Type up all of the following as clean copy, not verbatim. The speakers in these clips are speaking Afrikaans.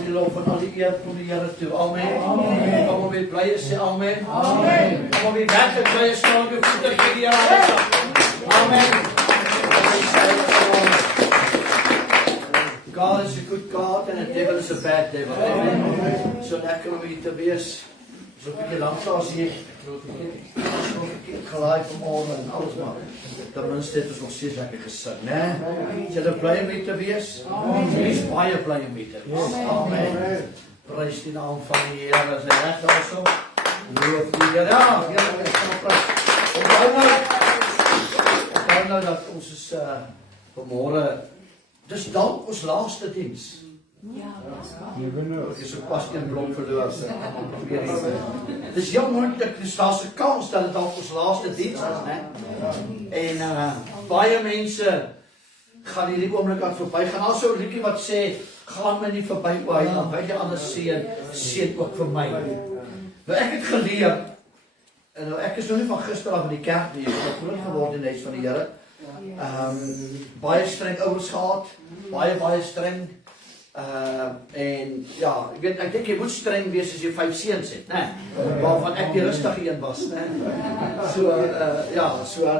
al die lof en al die eer kom die Here toe. Amen. Kom weer bly is, sê amen. Kom weer werklik bly is, staan weer voete vir die Here. Amen. God is a good God and the devil is a bad devil. Amen. So lekker om hier te wees. So 'n bietjie lank as hier. Ek gelaai vanmôre en alles maar. Ten minste het ons nog steeds lekker gesing, né? Is julle bly om hier te wees? Amen. Is baie bly om hier te wees. Amen. Prys die naam van die Here. As hy reg daarso. Loof die Here. Ja, Here is van prys. Onthou nou dat ons is vanmôre dis dalk ons laaste diens. Ja, ek is so pas een blok verloor. Dis heel moontlik, dis daar's 'n kans dat dit dalk ons laaste diens is, né? En baie mense gaan hierdie oomblik aan verbygaan. Daar's so 'n liedjie wat sê, gaan my nie verby o Heiland, baie anders seën ook vir my. Nou ek het geleer, en nou ek is nog nie van gister af in die kerk nie, ek het groot geword in die huis van die Here. Baie streng ouers gehad, baie streng. En ja, ek dink jy moet streng wees as jy 5 seuns het, né? Waarvan ek die rustige een was, né? So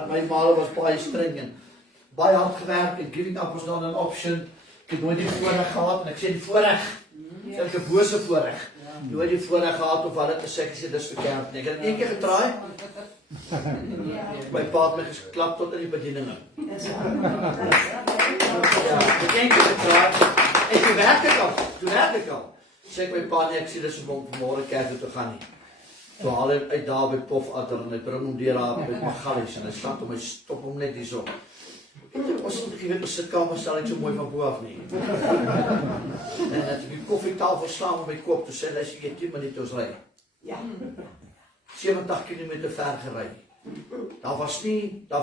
my ma was baie streng en baie hard gewerk en giving up was not an option. Ek het nooit die voorreg gehad en ek sê die voorreg, ek 'n bose voorreg. Nooit die voorreg gehad of hulle te sê ek sê dis verkeerd nie. Ek het een keer getraai. My pa het my geklap tot in die bedieninge. Ja, ek een keer getraai. En toen werk ek al. Sê ek my pa nie, ek sê dis om vanmôre kerk toe te gaan nie. Toe haal hy uit daar by Pofadder en hy bring hom deur daar by Magalies en hy stap hom, hy stop hom net hierso. Ons weet ons sitkamer stel nie so mooi van bo af nie. En het die koffietafel slaan op my kop, toe sê hy, as jy 10 minute ons ry. Ja. 70 km ver gery. Daar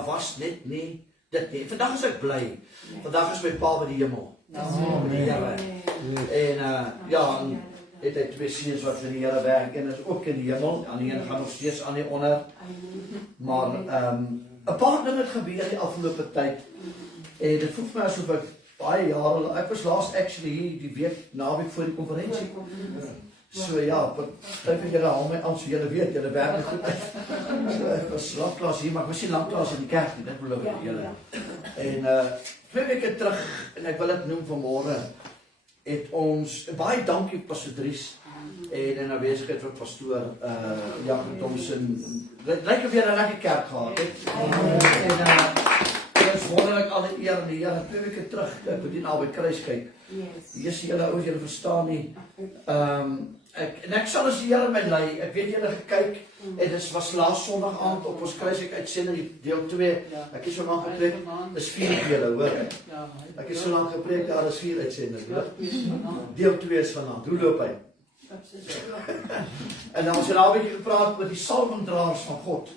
was net nie dit nie. Vandag is ek bly. Vandag is my pa by die hemel. Die Here. En het hy 2 seuns wat vir die Here werk en is ook in die hemel. Aan die een gaan nog steeds aan die onder. Maar 'n paar dinge het gebeur die afgelope tyd. En dit voel vir my asof ek baie jare, ek was laas actually hier die week naweek voor die konferensie. So ja, party van julle haal my aan, so julle weet, julle werk goed uit. So ek was lanklaas hier, maar ek was nie lanklaas in die kerk nie, dit beloof ek julle. En 2 weke terug, en ek wil dit noem vanmôre, het ons, baie dankie Pastor Dries, en in aanwesigheid van pastoor Jacob Thompson, lyk of jy 'n lekker kerk gehad het. En is wonderlik al die eer en die Here. 2 weke terug, ek bedien al by Kruiskyk. Yes, julle ouens, julle verstaan nie. Ek sal as die Here my lei. Ek weet julle gekyk en dit was laas Sondag aand op ons Kruiskyk uitsending deel 2. Ek het so lank gepreek. Dis 4 op julle, hoor. Ek het so lank gepreek, daar is 4 uitsendings, hoor. Deel 2 is vanaand. Hoe loop hy? En dan ons het al 'n bietjie gepraat met die salwingdraers van God.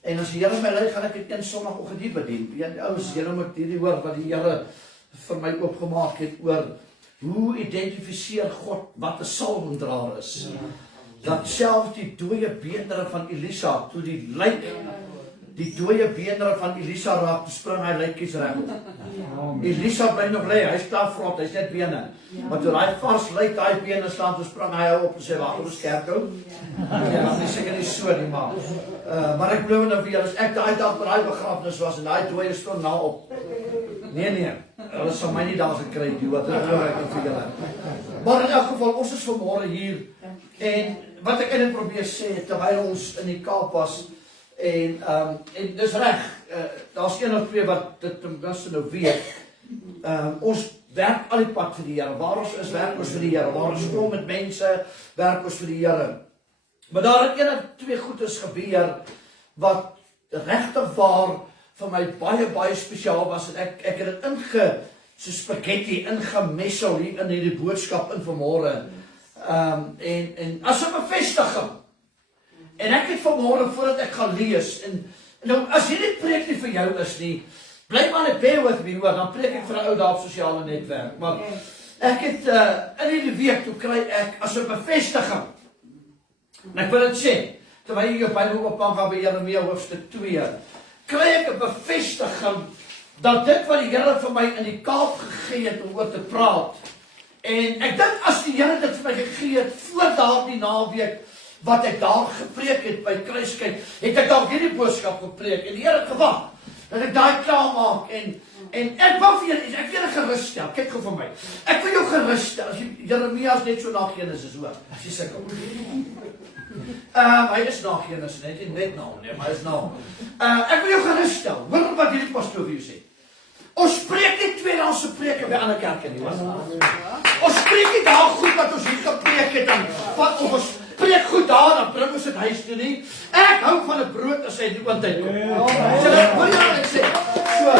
En as die Here my lei, gaan ek dit een Sondagoggend hier bedien. Die ouens, julle moet hierdie hoor wat die Here vir my oopgemaak het oor hoe identifiseer God wat 'n salwingdraer is. Dat selfs die dooie beendere van Elisa, toe die lijk, die dooie beendere van Elisa raak, toe spring hy lykies reg op. Elisa bly nog lê, hy's klaar vrot, hy's net bene. Maar toe hy vars lyk, daai bene staan, toe spring hy op en sê, wag, ons kerk hou. Ja, dis seker nie so nie, maar ek glo nou vir julle, as ek daai dag by daai begrafnis was en daai dooie stond na op. Nee, hulle sal my nie daar gekry nie, wat ek glo ek vir julle. Maar in elk geval, ons is vanmôre hier en wat ek eintlik probeer sê terwyl ons in die Kaap was en dis reg, daar's 1 of 2 wat dit ten minste nou weet. Ons werk al die pad vir die Here. Waar ons is, werk ons vir die Here. Waar ons kom met mense, werk ons vir die Here. Maar daar het 1 of 2 goedes gebeur wat regtig waar vir my baie spesiaal was en ek het dit so spaghetti ingemessel hier in hierdie boodskap in vanmôre. En as 'n bevestiging. En ek het vanmôre voordat ek gaan lees en nou as hierdie preek nie vir jou is nie, bly maar net bear with me, hoor, dan preek ek vir 'n ou daar op sosiale netwerk. Maar ek het in hierdie week toe kry ek as 'n bevestiging. En ek wil dit sê, terwyl jy jou Bybel oopmaak by Jeremia hoofstuk 2, kry ek 'n bevestiging dat dit wat die Here vir my in die Kaap gegee het om oor te praat En ek dink as die Here dit vir my gegee het voor daardie naweek wat ek daar gepreek het by Kruiskyk, het ek dalk hierdie boodskap gepreek en die Here het gewag dat ek daai klaar maak en ek wou vir julle, ek wil julle gerus stel. Kyk gou vir my. Ek wil jou gerus stel. As Jeremias net so na Genesis hoor. As jy sukkel. Hy is na Genesis, net na hom, nee, maar hy is na hom. Ek wil jou gerus stel. Hoor wat hierdie pastoor vir jou sê. Ons spreek nie tweedehandse preke by ander kerke nie, hoor. Ons spreek nie daar goed wat ons hier gepreek het dan wat ons preek goed daar, dan bring ons dit huis toe nie. Ek hou van 'n brood as hy die oondheid kom. So, hoor jy wat ek sê? So,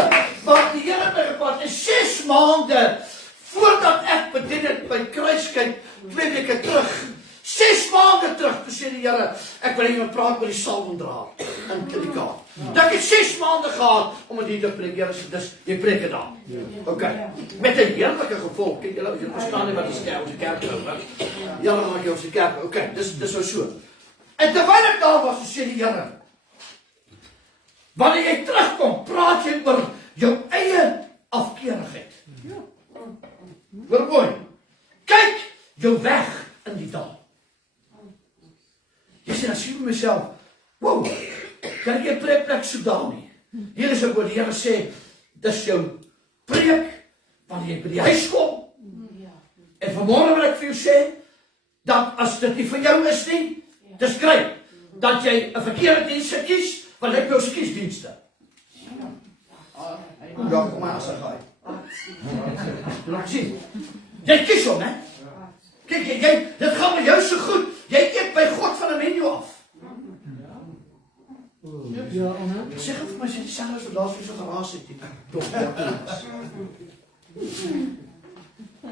maar die Here het my gepraat, in 6 maande voordat ek bedien het by Kruiskyk 2 weke terug. 6 maande terug, toe sê die Here, ek wil hier praat oor die salwindraer in Krika. Dat ek 6 maande gehad om dit hier te preek. Here sê, dis jy preek dit aan. Okay. Met 'n heerlike gevolg. Kyk julle verstaan nie wat ons kerk is, hè? Julle maak jy ons kerk. Okay, dis so. En terwyl ek daar was, sê die Here, wanneer jy terugkom, praat jy oor jou eie afkeerigheid. Hoor mooi. Kyk jou weg in die dal. Jy sê, dan sê vir myself, wow, kan ek 'n preekplek so daar nie? Hier is 'n woord, die Here sê, dis jou preek, wanneer jy by die huis kom. En vanmôre wil ek vir jou sê, dat as dit nie vir jou is nie, dis kry, dat jy 'n verkeerde diens kies, want ek wil kiesdienste. Ja, kom maar, as hy gaai. Jy nog sien, jy kies hom, hè? Kyk, dit gaan met jou so goed, jy eet by God van 'n menu af. Ja, ek sê vir my, sê die selfs wat daar so geraas het, die dop.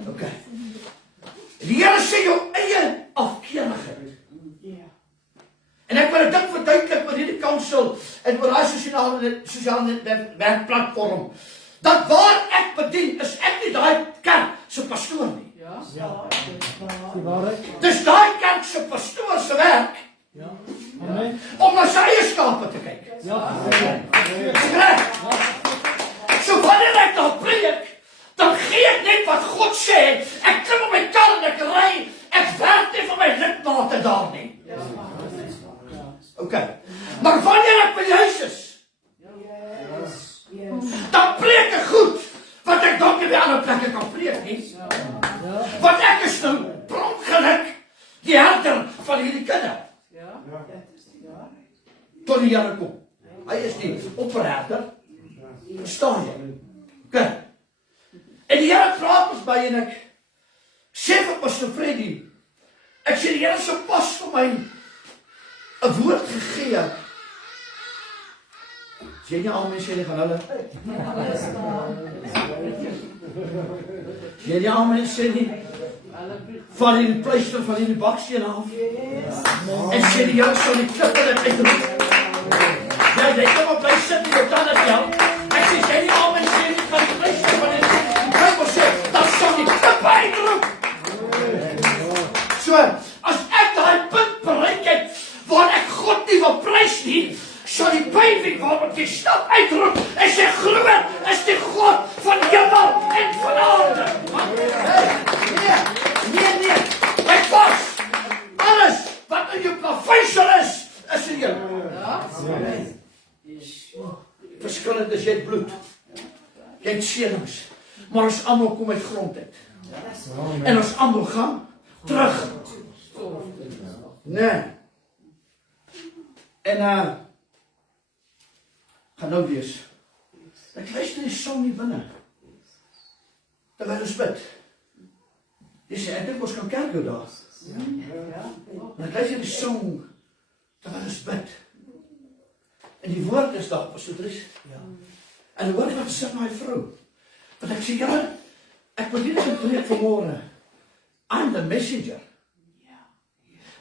Okay. Die Here sê jou eie afkeerigheid. En ek wil dit verduidelik met hierdie kansel en oor daai sosiale werkplatform. Dat waar ek bedien, is ek nie daai kerk se pastoor nie. Ja. Dis daai kerk se pastoor se werk. Ja. Om na sy eie skape te kyk. Ja. So wanneer ek dan preek, dan gee ek net wat God sê. Ek klim op my kar en ek ry. Ek werk nie vir my lidmate daar nie. Okay. Maar wanneer ek by die huis is, dan preek ek goed, wat ek dalk nie by ander plekke kan preek nie. Want ek is nou pronkgeluk die herder van hierdie kinders. Tot die Here kom. Hy is die opperherder. Verstaan jy? Okay. En die Here praat ons by en ek sê vir Pastor Freddy, ek sê die Here so pas vir my 'n woord gegee. Sê jy al mense, jy gaan hulle. Sê jy al mense nie van die pleister van die baksteen af. En sê die Here sal die klippe dit uitroep. Ja, jy kom op bly sit en jy kan dit wel. Ek sê jy al mense nie van die pleister van die Bybel sê, dan sal die klippe uitroep. So, as ek daai punt bereik het, waar ek God nie wil prys nie, sal die pyn waarop jy stap uitroep en sê, groot is die God van hemel en van aarde. Nee, ek pas. Alles wat in jou plaveisel is in jou. Verskillend is jy bloed. Jy het senings. Maar ons almal kom uit grond uit. En ons almal gaan terug. Nee. En gaan nou wees. Ek luister die song nie binne. Terwyl ons bid. Jy sê, ek dink ons kan kerk jou daar. En ek luister die song terwyl ons bid. En die woord is daar, Pastor Dries. En hoor wat sê my vrou. Want ek sê, ja, ek wil dit preek vanmôre. I'm the messenger.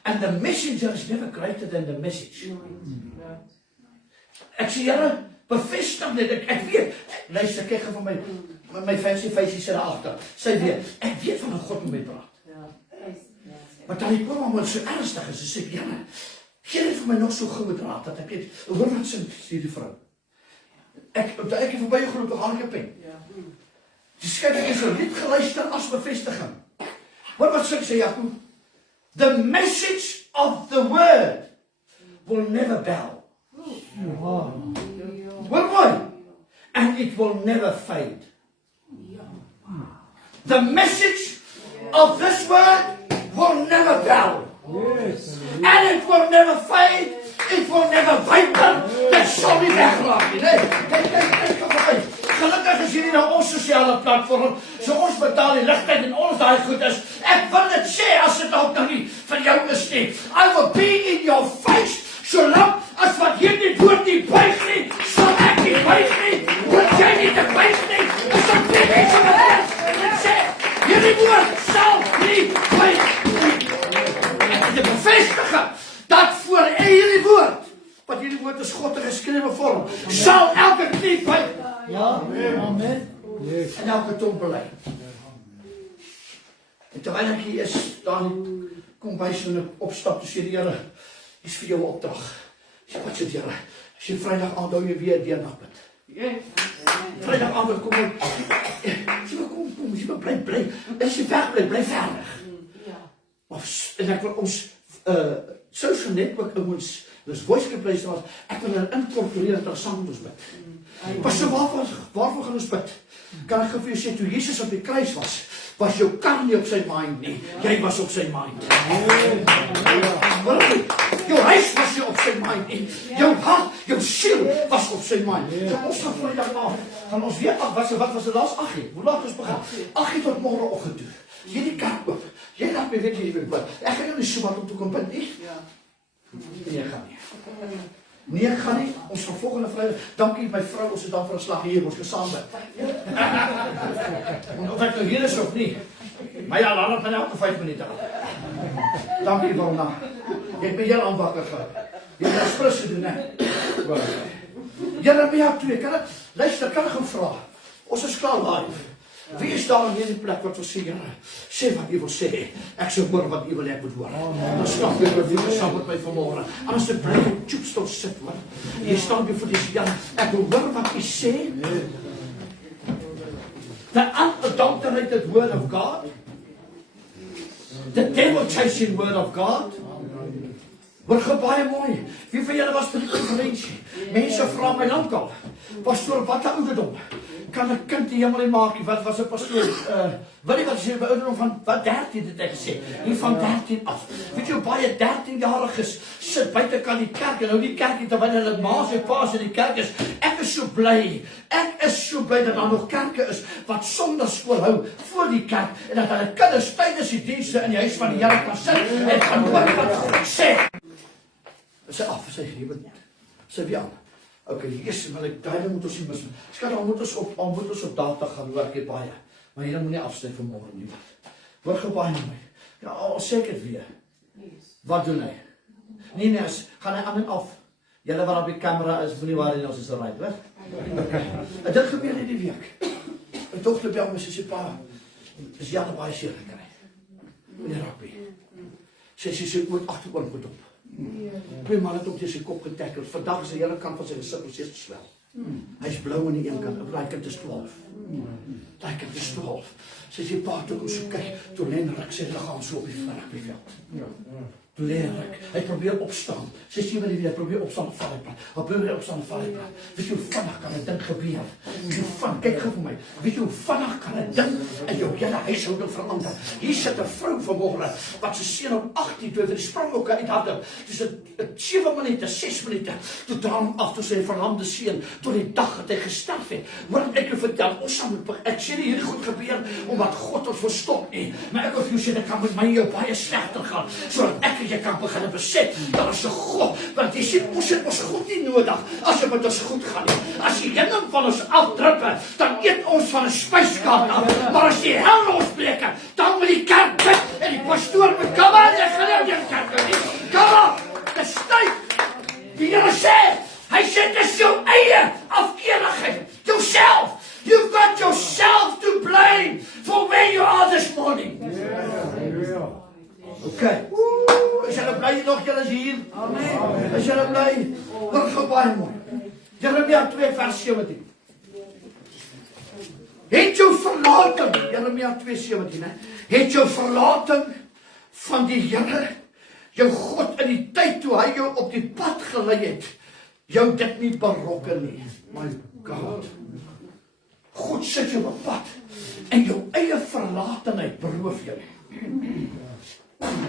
And the messenger is never greater than the message. Ek sê, Here, bevestig net, ek weet, luister, kyk van my fancy face sit daar agter. Sy weet, ek weet van 'n God met my praat. Maar dan die kom maar so ernstig is, sy sê, Here, gee net vir my nog so goeie draad, dat ek weet, hoor wat sê die vrou. Ek het verby geloop, gaan ek 'n pen. Die skryf ek so lied geluister as bevestiging. Wat sê Jacob? The message of the word will never bow. Why? And it will never fade. The message of this word will never bow. And it will never fade. It will never vapor. Dit sal nie wegraak nie. Kyk verby. Gelukkig is hierdie nou ons sosiale platform. So ons betaal die ligtyd en ons daai goed is. Ek wil dit sê as dit ook nou nie vir jou is nie. I will be in your face. Solank as wat hierdie woord nie buig nie, sal ek nie buig nie. Moet jy nie te buig nie. Is dat nie mense wat is? Dit sê, hierdie woord sal nie buig nie. Ek het bevestig dat voor hierdie woord, wat hierdie woord is God 'n geskrewe vorm, sal elke knie buig. Ja, amen. En elke tong bely. En terwyl ek hier is, dan kom by so 'n opstap te sê die Here, is vir jou 'n opdrag. Sê wat sê die Here? Sê Vrydag aand hou jy weer deernag bid. Vrydag aand kom ek. Sê kom, jy bly. As jy weg bly verder. En ek wil ons social network ouens, dus voice clip luisteraars, ek wil hulle inkorporeer dat ons saam moet bid. Pas so waarvoor gaan ons bid? Kan ek vir jou sê, toe Jesus op die kruis was jou kar nie op sy mind nie, jy was op sy mind. Jou huis was nie op sy mind nie, jou hart, jou siel was op sy mind. So ons gaan Vrydag aand, gaan ons weer wat was die laas 8:00? Hoe laat ons begin? 8:00 tot môreoggend toe. Jy die kerk oop. Jy laat my weet jy wil bid. Ek gaan jou nie so wat om toe kom bid nie. Nee, ek gaan nie. Nee, ek gaan nie. Ons gaan volgende Vrydag. Dankie my vrou, ons het dan vir 'n slag hier, ons gaan saam bid. Of ek nou hier is of nie. My alarm gaan elke 5 minute. Dankie Wilna. Jy het my heel aanwakker gehou. Jy het sprus gedoen, hè? Jeremia 2, luister, kan ek gaan vra? Ons is klaar live. Wie is daar in hierdie plek wat wil sê, Here, sê wat U wil sê. Ek sou hoor wat U wil ek moet hoor. Dan staan jy vir wie saam met my vanmôre. Anders te bly op choopstel sit, man. Jy staan voor die Here. Ek wil hoor wat U sê. The unadulterated word of God. The devil chasing word of God. Word baie mooi. Wie van julle was by die konferensie? Mense vra my lankal. Pastoor, wat 'n ouderdom? Kan 'n kind die hemel nie maak nie? Wat was 'n pastoor? Wat sê by ouderdom van wat 13 het hy gesê? Hier van 13 af. Weet jy baie 13-jariges sit buitekant die kerk en nou die kerk terwyl hulle ma's en pa's in die kerk is. Ek is so bly. Ek is so bly dat daar nog kerke is wat sonndagskool hou voor die kerk en dat hulle kinders tydens die dienste in die huis van die Here kan sit en kan hoor wat God sê. Sy af, sy geweet nie. Sy wie aan. Okay, Jesus, maar ek daai moet ons nie mis. Skat, dan moet ons op data gaan hoor ek baie. Maar jy moet nie afsny vir môre nie. Hoor baie my. Ja, al sê ek dit weer. Wat doen hy? Nee, gaan hy aan en af. Julle wat op die kamera is, moenie waar nie ons is reg, hoor. En dit gebeur net die week. My dogter bel my sê pa, is jy baie seer gekry? Meneer Rappie. Sy ooit agteroor goed op. Twee man het op sy kop getackle. Vandag is die hele kant van sy gesig presies geswel. Hy's blou aan die een kant, daai kind is 12. Daai kind is 12. Sy sê pa toe kom so kyk, toe lê hy sy liggaam so op die veld. Toe lê hy probeer opstaan. Sy sê maar hy probeer opstaan val hy plat. Hy probeer opstaan val hy plat. Weet jy hoe vinnig kan 'n ding gebeur? Weet jy hoe vinnig, kyk gou vir my. Weet jy hoe vinnig kan 'n ding in jou hele huishouding verander? Hier sit 'n vrou vanmôre wat sy seun op 18 toe die spronghoeke uit had. Dis 'n 7 minute, 6 minute. Toe dra af toe sy verlamde seun tot die dag dat hy gesterf het. Hoor ek jou vertel, ons sal moet ek sê hier goed gebeur omdat God ons verstop nie. Maar ek wil vir jou sê dit kan met my jou baie slegter gaan sodat ek jy kan begin beset, daar is 'n God, want jy sê, ons het ons God nie nodig, as jy met ons goed gaan nie. As jy een van ons afdruppe, dan eet ons van 'n spyskaart af, maar as jy hel ons breke, dan moet die kerk bid, en die pastoor moet, kom aan, jy gaan nou die kerk nie, kom aan, dis tyd, die Here sê, hy sê, dis jou eie afkeerigheid, yourself, you've got yourself to blame, for where you are this morning. Okay. Is julle bly nog julle is hier? Amen. Is julle bly? Wat gaan baie mooi. Jeremia 2 vers 17. Het jou verlating, Jeremia 2:17, het jou verlating van die Here, jou God in die tyd toe hy jou op die pad gelei het, jou dit nie berokken nie. My God. God sit jou op pad en jou eie verlatenheid beroof jou.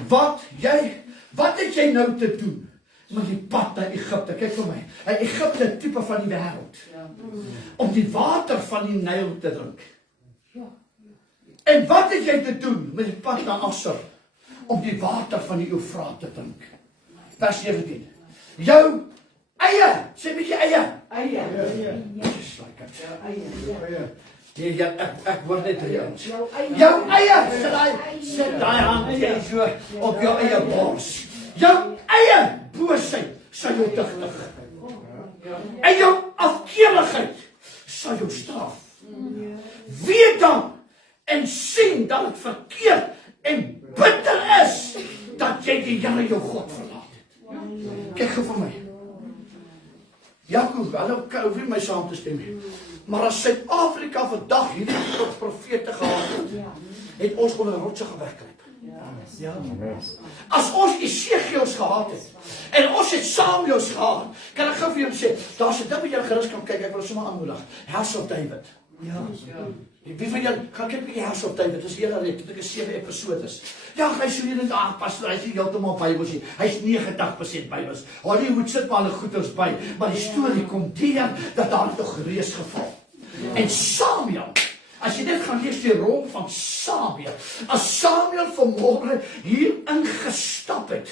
Wat het jy nou te doen met die pad na Egipte? Kyk vir my. Egipte is 'n tipe van die wêreld. Om die water van die Nyl te drink. En wat het jy te doen met die pad na Assur? Om die water van die Eufraat te drink. Vers 17. Jou eie, sê met jy eie. Just like it. Ek hoor net jou. Jou eie, sit daai hand jy so op jou eie bors. Jou eie boosheid sal jou tugtig. En jou afkeerigheid sal jou straf. Weet dan en sien dat het verkeerd en bitter is dat jy die Here jou God verlaat het. Kyk gou vir my. Jakob, hallo, hoef nie my saam te stem nie. Maar as Suid-Afrika vandag hierdie profete gehad het ons onder 'n rotsige werklikheid. As ons Esegiels gehad het en ons het Samuels gehad, kan ek gou vir julle sê, daar's 'n ding wat julle gerus kan kyk, ek wil sommer aanmoedig. House of David. Wie van julle gaan kyk by House of David? Dis hele reeks, dit is 7 episodes. Ja, hy sê hier net pastor, hy sê heeltemal Bybels nie. Hy's 90% Bybels. Hollywood sit maar hulle goeders by, maar die storie kom deur dat daar tog reus geval. En Samuel, as jy dit gaan lees die rol van Samuel, as Samuel vanmôre hier ingestap het,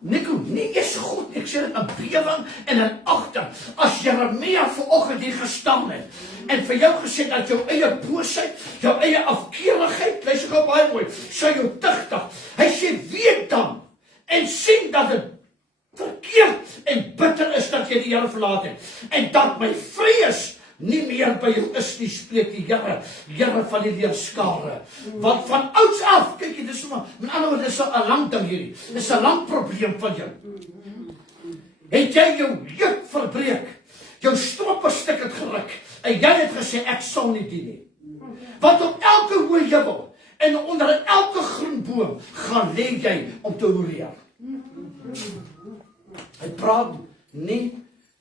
Nico, nie eens goed, ek sê dit 'n bewing en 'n agter, as Jeremia vanoggend hier gestaan het, en vir jou gesê dat jou eie boosheid, jou eie afkeerigheid, luister gou baie mooi, sal jou tugtig. Hy sê, weet dan, en sien dat dit verkeerd en bitter is dat jy die Here verlaat het, en dat my vrees nie meer by jou is nie, spreek die Here, Here van die leerskare. Want van ouds af, kyk jy, dis sommer, met ander woorde, dis 'n lang ding hierdie, dis 'n lang probleem van jou. Het jy jou juk verbreek, jou stroppe stuk het geruk, en jy het gesê, ek sal nie dien nie. Want op elke hoë heuwel, en onder elke groen boom, gaan lê jy om te horeer. Hy praat nie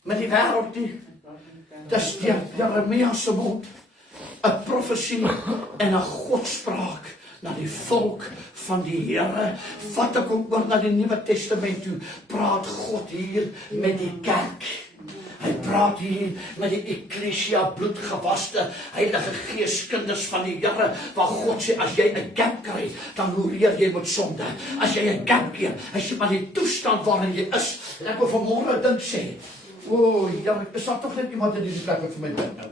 met die wêreld nie. Dis deur Jeremia se mond 'n profesie en 'n godspraak na die volk van die Here. Vat ek hom oor na die Nuwe Testament toe, praat God hier met die kerk. Hy praat hier met die eklesia, bloedgewaste, Heilige Gees, kinders van die Here, waar God sê, as jy 'n gap kry, dan horeer jy met sonde. As jy 'n gap kry, hy sê, maar die toestand waarin jy is, en ek wil vanmôre dink sê, ja, is daar toch net iemand in die plek wat vir my bid nou?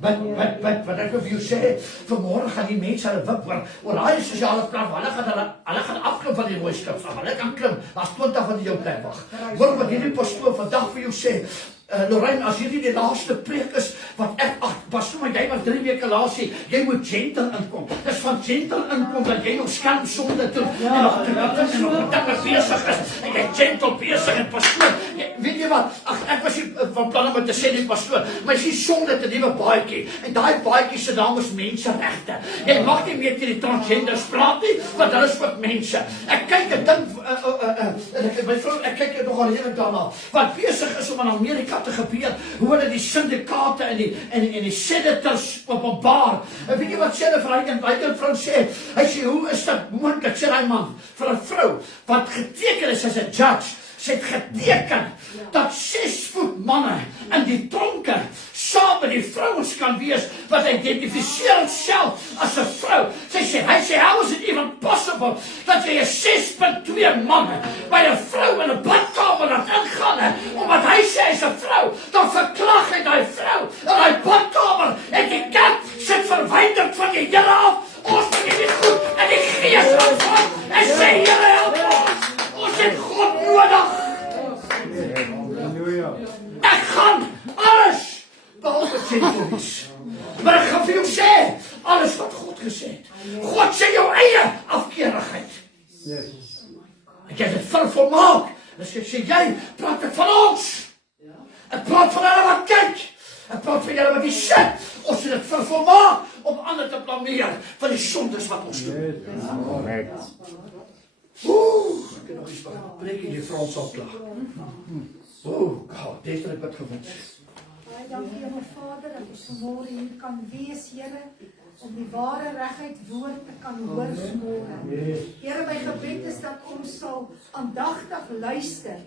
Wat ek vir jou sê, vanmôre gaan die mense hulle wip oor daai sosiale platform, hulle gaan afklim van die rooi skips af, hulle kan klim, daar's 20 van die jou plek wag. Hoor wat hierdie pastoor vandag vir jou sê, Lorraine, as hierdie die laaste preek is, wat ek, pastoor, maar jy was 3 weke laat sê, jy moet gentle inkom. Dis van gentle inkom, dat jy nog skelm sonde doen, en nog dinge besig is, en jy gentle besig, en pastoor, weet jy wat, ek was hier van plan om te sê die pastoor, maar jy sonde het 'n nuwe baadjie, en daai baadjie se naam is menseregte. Jy mag nie meer teen die transgenders praat nie, want hulle is ook mense. Ek kyk 'n ding, my vrou, ek kyk nogal heerlik daarna, wat besig is om in Amerika te gebeur, hoe hulle die syndikaate en die senators openbaar. En weet jy wat sê hulle vir hy vrou sê, hy sê, hoe is dit moontlik, sê hy man, vir 'n vrou, wat geteken is as 'n judge, sy het geteken, dat 6 voet manne in die tronke, saam met die vrouens kan wees, wat identifiseer homself as 'n vrou. Hy sê, how is it even possible, dat jy 6.2 manne, by 'n vrou in 'n badkamer laat ingaan, omdat hy sê hy is 'n vrou, dan verklag hy die vrou, in die badkamer, en die kerk sit verwyderd van die Here af, ons moet nie goed, en die Gees aanvat, en sê, Here help ons het God nodig. Ek gaan alles behalwe gentle wees. Maar ek gaan vir jou sê, alles wat God gesê het. God sê jou eie afkeerigheid. Ek het dit volmaak. En sê jy, praat ek van ons. Ek praat van hulle wat kyk. Ek praat van Here wat die shit, ons het dit vervolmaak om ander te blameer van die sondes wat ons doen. Ek kan nog iets breek in die Frans al klaar. God, dit het ek wat gewens. Baie dankie aan my Vader dat ons vanmôre hier kan wees, Here, om die ware reguit woord te kan hoor vanmôre. Here, my gebed is dat ons sal aandagtig luister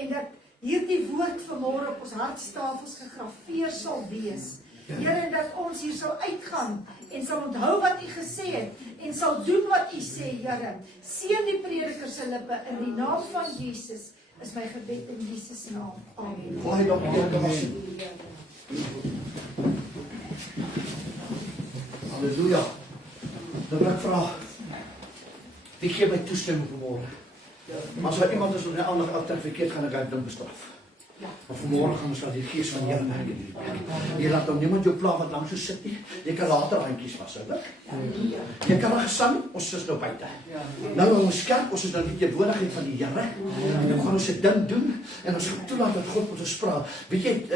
en dat hierdie woord vanmôre op ons hartstafels gegraveer sal wees. Here, en dat ons hier sal uitgaan en sal onthou wat U gesê het en sal doen wat U sê, Here. Seën die prediker se lippe in die naam van Jesus. Is my gebed in Jesus naam. Amen. Baie dankie. Halleluja. Dan wil ek vra, wie gee my toestemming vanmôre? As daar iemand is wat 'n ander aftrek verkeerd gaan ek dit bestraf. Maar vanmôre gaan ons laat die Gees van die Here werk in hierdie plek. Jy laat nou niemand jou pla wat langs so sit nie. Jy kan later handjies vashou, né? Jy kan reg gesang, ons is nou buite. Nou in ons kerk, ons is nou die teenwoordigheid van die Here. En nou gaan ons 'n ding doen en ons gaan toelaat dat God met ons praat. Weet jy,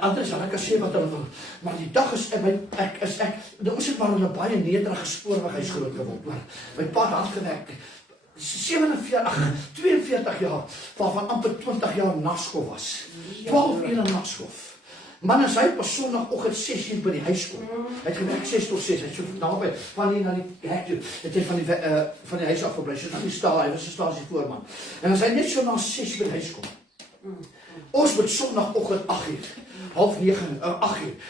anders dan ek sê wat hulle wil. Maar die dag is ons het maar in 'n baie nederige spoorweghuis groot geword, maar my pa het hard gewerk. 42 jaar, waarvan amper 20 jaar naskof was. 12 uur naskof. Man is hy op Sondagoggend 6 uur by die huis kom. Hy het gewerk 6 tot 6. Hy het so naby van hier na die hek toe. Het hy van die huis af gebly. So dan die staal, hy was 'n stasievoorman. En as hy net so na 6 by die huis kom. Ons moet Sondagoggend 8 uur. 8 uur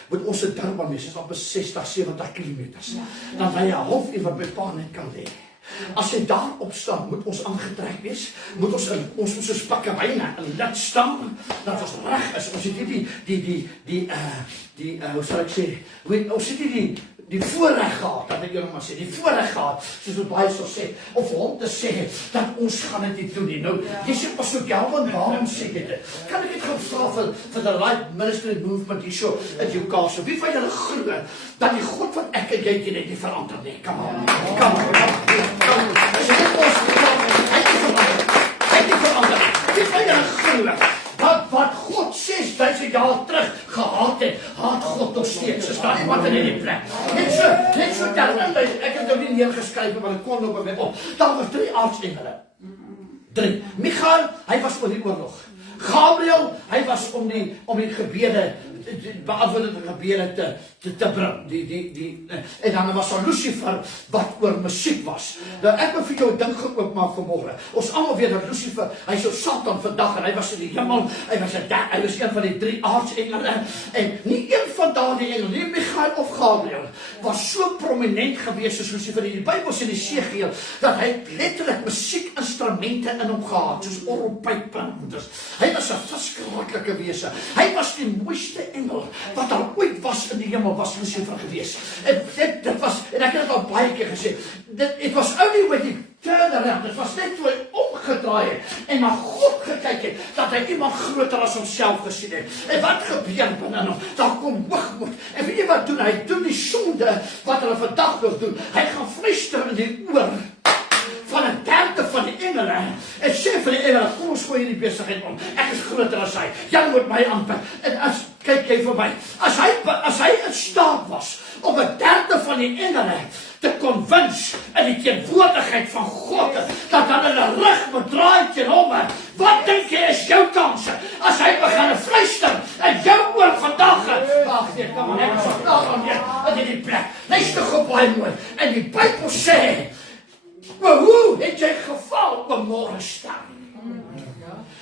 moet ons in Durban wees. Dit is amper 60, 70 kilometers. Dan hy 'n halfuur wat by pa net kan lê. As jy daar opstaan, moet ons aangetrek wees, moet ons soos pakke wyne in lit staan, dat ons reg is. Ons het hoe sal ek sê, ons het die voorreg gehad, dat ek jou maar sê, die voorreg gehad, soos wat baie sal sê, of hom te sê, dat ons gaan dit nie doen nie. Nou, jy sê pas ook Calvin, waarom sê jy dit? Kan ek dit gaan vra vir the right ministry movement hier so in jou kaas? Wie van julle glo dat die God wat ek en jy net nie verander nie? Come on. As jy dit ons hy het nie verander. Wie van julle glo wat God 6000 jaar terug gehaat het, haat God nog steeds. Is daar iemand in die plek? Net so dan, ek het nou nie neergeskryf, maar ek kon nou by my op. Daar was 3 aartsengele. 3. Michael, hy was oor die oorlog. Gabriel, hy was om die gebede, beantwoordende gebede te bring. En dan was daar Lucifer, wat oor musiek was. Nou ek wil vir jou 'n ding geoopmaak vanmôre. Ons almal weet dat Lucifer, hy so Satan vandag, en hy was in die hemel, hy was een van die 3 aartsengele, en nie een van daardie engele, nie Michael of Gabriel, was so prominent gewees as Lucifer. In die Bybel sê die Esegiel, dat hy letterlik musiekinstrumente in hom gehad, soos orgelpype. Hy was 'n verskriklike wese. Hy was die mooiste engel wat daar ooit was in die hemel, was Lucifer gewees. Dit was, en ek het dit al baie keer gesê, it was only when he turned around, dit was net toe hy omgedraai het en na God gekyk het, dat hy iemand groter as homself gesien het. En wat gebeur binne hom? Daar kom hoogmoed. En weet jy wat doen? Hy doen die sonde wat hulle vandag nog doen. Hy gaan fluister in die oor van 1/3 van die engele, en sê vir die engele, kom ons gooi hierdie besigheid om, ek is groter as hy, jy moet my aanbid, en kyk jy vir my, as hy in staat was, om 1/3 van die engele, te convince, in die teenwoordigheid van God, dat hulle rug moet draai teen hom, wat dink jy is jou kanse, as hy begin fluister, en jou oor vandag, ag nee, kom aan, ek is vandag aan jy, in die plek, luister gou baie mooi, en die Bybel sê, maar hoe het jy geval op môre staan?